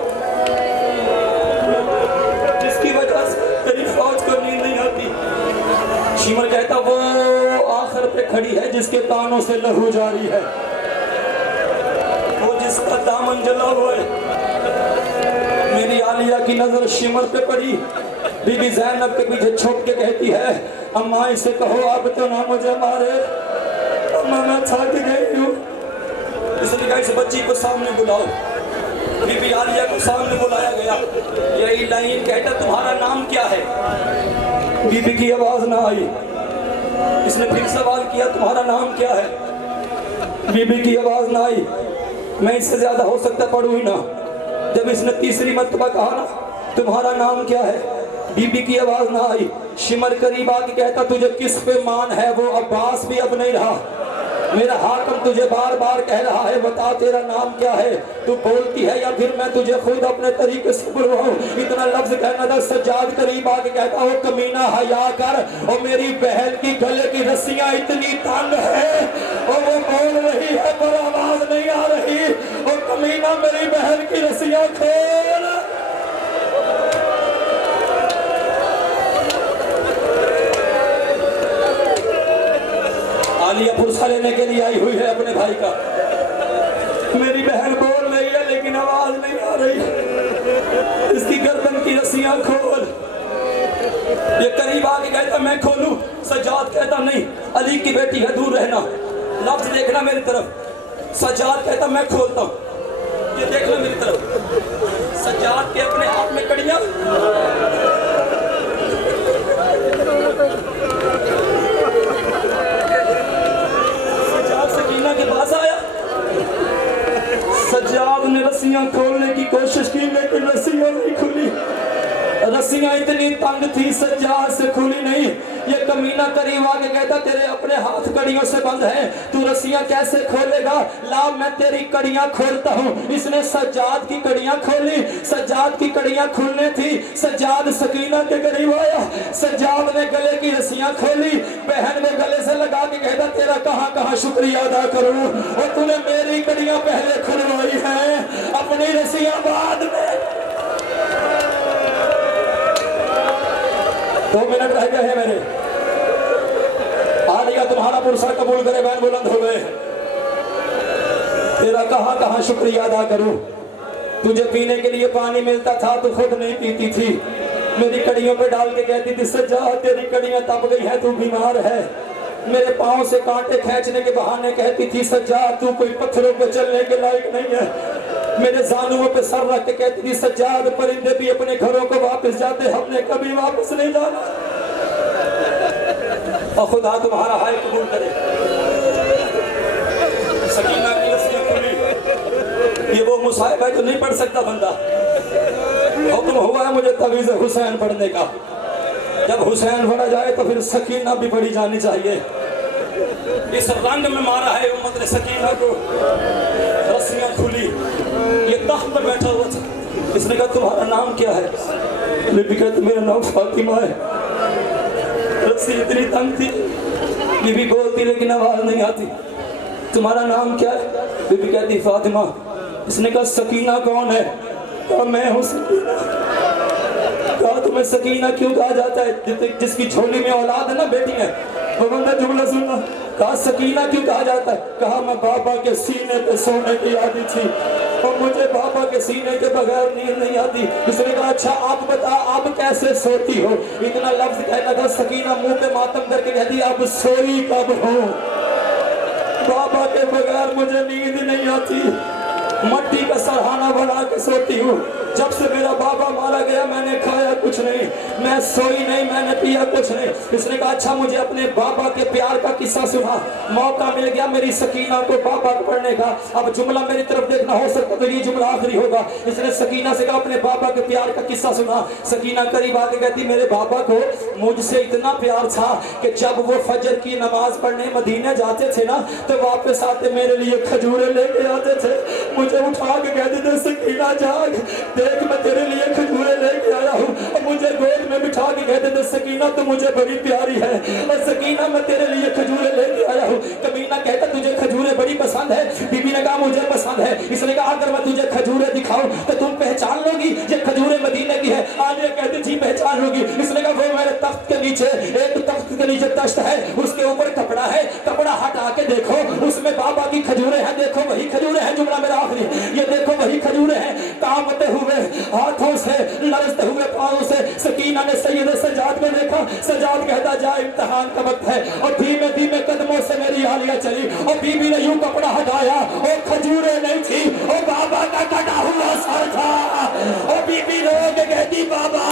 जिसकी वजह से मेरी फौज को नींद नहीं आती? शिमर कहता, वो आखिर पे खड़ी है जिसके कानों से लहू जारी है, वो जिसका दामन जला हुआ है। मेरी आलिया की नजर शिमर पे पड़ी, बीबी ज़ैनब के पीछे छुप के कहती है, अम्मा इसे कहो अब तो ना मुझे मारे, अम्मा मैं थक गई हूँ। इसने कहा इस बच्ची को सामने बुलाओ। बीबी आलिया को सामने बुलाया गया। यही लाइन कहता, तुम्हारा नाम क्या है? बीबी की आवाज ना आई। इसने फिर सवाल किया, तुम्हारा नाम क्या है? बीबी की आवाज ना आई। मैं इससे ज्यादा हो सकता पढ़ूं ही ना। जब इसने तीसरी मर्तबा कहा ना, तुम्हारा नाम क्या है, बीबी की आवाज ना आई। शिमर करीब आके कहता, तुझे किस पे मान है? वो अब्बास भी अब नहीं रहा, मेरा हाकिम तुझे बार बार कह रहा है, बता तेरा नाम क्या है? तू बोलती है या फिर मैं तुझे खुद अपने तरीके से बुलवाऊं? इतना लफ्ज कहना था। सज्जाद करीब आके कहता, हो कमीना हया कर, और मेरी बहन की गले की रस्सियां इतनी तंग है और वो बोल रही है पर आवाज नहीं आ रही। और कमीना मेरी बहन की रस्सियां खोल। आलिया पुरसा लेने के लिए आई हुई है अपने भाई का। मेरी बहन बोल रही है लेकिन आवाज नहीं आ रही। इसकी गर्दन की रस्सियां खोल। ये करीब आके कहता मैं खोलूं, सज्जाद कहता नहीं, अली की बेटी है, दूर रहना। लफ्ज देखना मेरी तरफ। सज्जाद कहता मैं खोलता हूं, ये देखना मेरी तरफ। सज्जाद के अपने हाथ में कड़ियां, सज्जाद सकीना के पास आया। सज्जाद ने रस्सियां खोलने की कोशिश की, लेकिन रस्सियां नहीं खुली। रस्सियां इतनी तंग थी, सज्जाद से खुली नहीं। ये कमीना करीब आके कहता तेरे अपने हाथ कड़ियों से बंद हैं, तू रस्सियां कैसे खोलेगा? ला मैं तेरी कड़ियां खोलता हूँ। इसने सज्जाद की कड़ियां खोली। सज्जाद की कड़ियां खुलने थी। सज्जाद सकीना के करीब आया। सज्जाद ने गले की रस्सियां खोली, बहन ने गले से लगा के कहता तेरा कहाँ कहाँ शुक्रिया अदा करूँ, और तूने मेरी कड़ियां पहले खुलवाई है, अपनी रस्सियां बाद में। 2 मिनट रह गए हैं मेरे। आलिया तुम्हारा पुरस्कार कबूल करे, बैन बुलंद हो गए। तेरा कहाँ कहाँ शुक्रिया अदा करूं। तुझे पीने के लिए पानी मिलता था तो खुद नहीं पीती थी, मेरी कड़ियों पे डाल के कहती थी सज्जाद तेरी कड़ियां तप गई है, तू बीमार है। मेरे पाँव से कांटे खींचने के बहाने कहती थी सज्जाद तू कोई पत्थरों पर चलने के लायक नहीं है। मेरे जानुओं पे सर रख के कहती थी सज्जाद परिंदे भी अपने घरों को वापस जाते, हमने कभी वापस नहीं जाना। और खुदा तुम्हारा हाय कबूल करे। सकीना की रस्सियां खुली। ये वो मुसाहिब है जो नहीं पढ़ सकता बंदा। हुक्म हुआ है मुझे तवीज़ हुसैन पढ़ने का। जब हुसैन पढ़ा जाए तो फिर सकीना भी पढ़ी जानी चाहिए। इस रंग में मारा है उम्मत ने सकीना को। रस्सियां खुली, ये तख्त पर बैठा हुआ था। इसने कहा तुम्हारा नाम क्या है? बीबी कहती मेरा नाम फातिमा है। रस्सी इतनी तंग थी, बीबी बोलती लेकिन आवाज नहीं आती। तुम्हारा नाम क्या है? बीबी कहती फातिमा। इसने कहा सकीना कौन है? कहा मैं हूँ सकीना। कहा तुम्हें सकीना क्यों कहा जाता है? जिसकी झोली में औलाद है ना, बेटी है, वो बंदा जुमला सुनना। कहा सकीना क्यों कहा जाता है? कहा मैं बाबा के सीने पे सोने की आदि थी और मुझे बाबा के सीने के बगैर नींद नहीं आती। उसने कहा अच्छा आप बता अब कैसे सोती हो? इतना लफ्ज कहना था। सकीना मुंह पे मातम करके कहती अब सोई कब हो? बाबा के बगैर मुझे नींद नहीं आती, मट्टी का सरहाना बना के सोती हूँ। जब से मेरा बाबा मारा गया मैंने खाया कुछ नहीं, मैं सोई नहीं, मैंने पिया कुछ नहीं। इसने कहा अच्छा मुझे अपने बाबा के प्यार का किस्सा सुना। मौका मिल गया मेरी सकीना को बाबा को पढ़ने का। अब जुमला मेरी तरफ देखना, हो सकता तो ये जुमला आखिरी होगा। इसने सकीना से कहा अपने बाबा के प्यार का किस्सा सुना। सकीना करीब आके कहती मेरे बाबा को मुझसे इतना प्यार था कि जब वो फजर की नमाज पढ़ने मदीने जाते थे ना तो वापस आते मेरे लिए खजूरें लेके आते थे। मुझे उठा के कहते थे सकीना जाग देख मैं तेरे लिए खजूरें लेके आया हूँ। और मुझे गोद में बिठा के कहते थे सकीना तू मुझे बड़ी प्यारी है, और सकीना मैं तेरे लिए खजूरें लेके आया हूँ। कमीना कहता तुझे खजूरें बड़ी पसंद है? बीबी ने कहा मुझे पसंद है। इसने कहा अगर मैं तुझे खजूरें दिखाऊं तो तुम पहचान लोगी ये खजूरें मदीने की है? आलिया कहती जी पहचान लोगी। इसने कहा वो मेरे तख्त के नीचे, एक तख्त के नीचे तश्त है, उसके ऊपर कपड़ा है, कपड़ा हटा के देखो उसमें बाबा की खजूरें हैं। देखो वही खजूरें हैं, जुमला मेरा आखिरी, ये देखो वही खजूरें हैं। कांपते हुए हाथों से, लरजते हुए पांवों से सकीना ने सैयद सज्जाद को देखा। सज्जाद कहता जा इम्तिहान का वक्त है, और धीमे धीमे कदमों से मेरी आलिया चली और बीबी ने यूं कपड़ा हटाया और खजूरें नहीं थी और बाबा का कटा हुआ सर था। और बीबी रो के कहती बाबा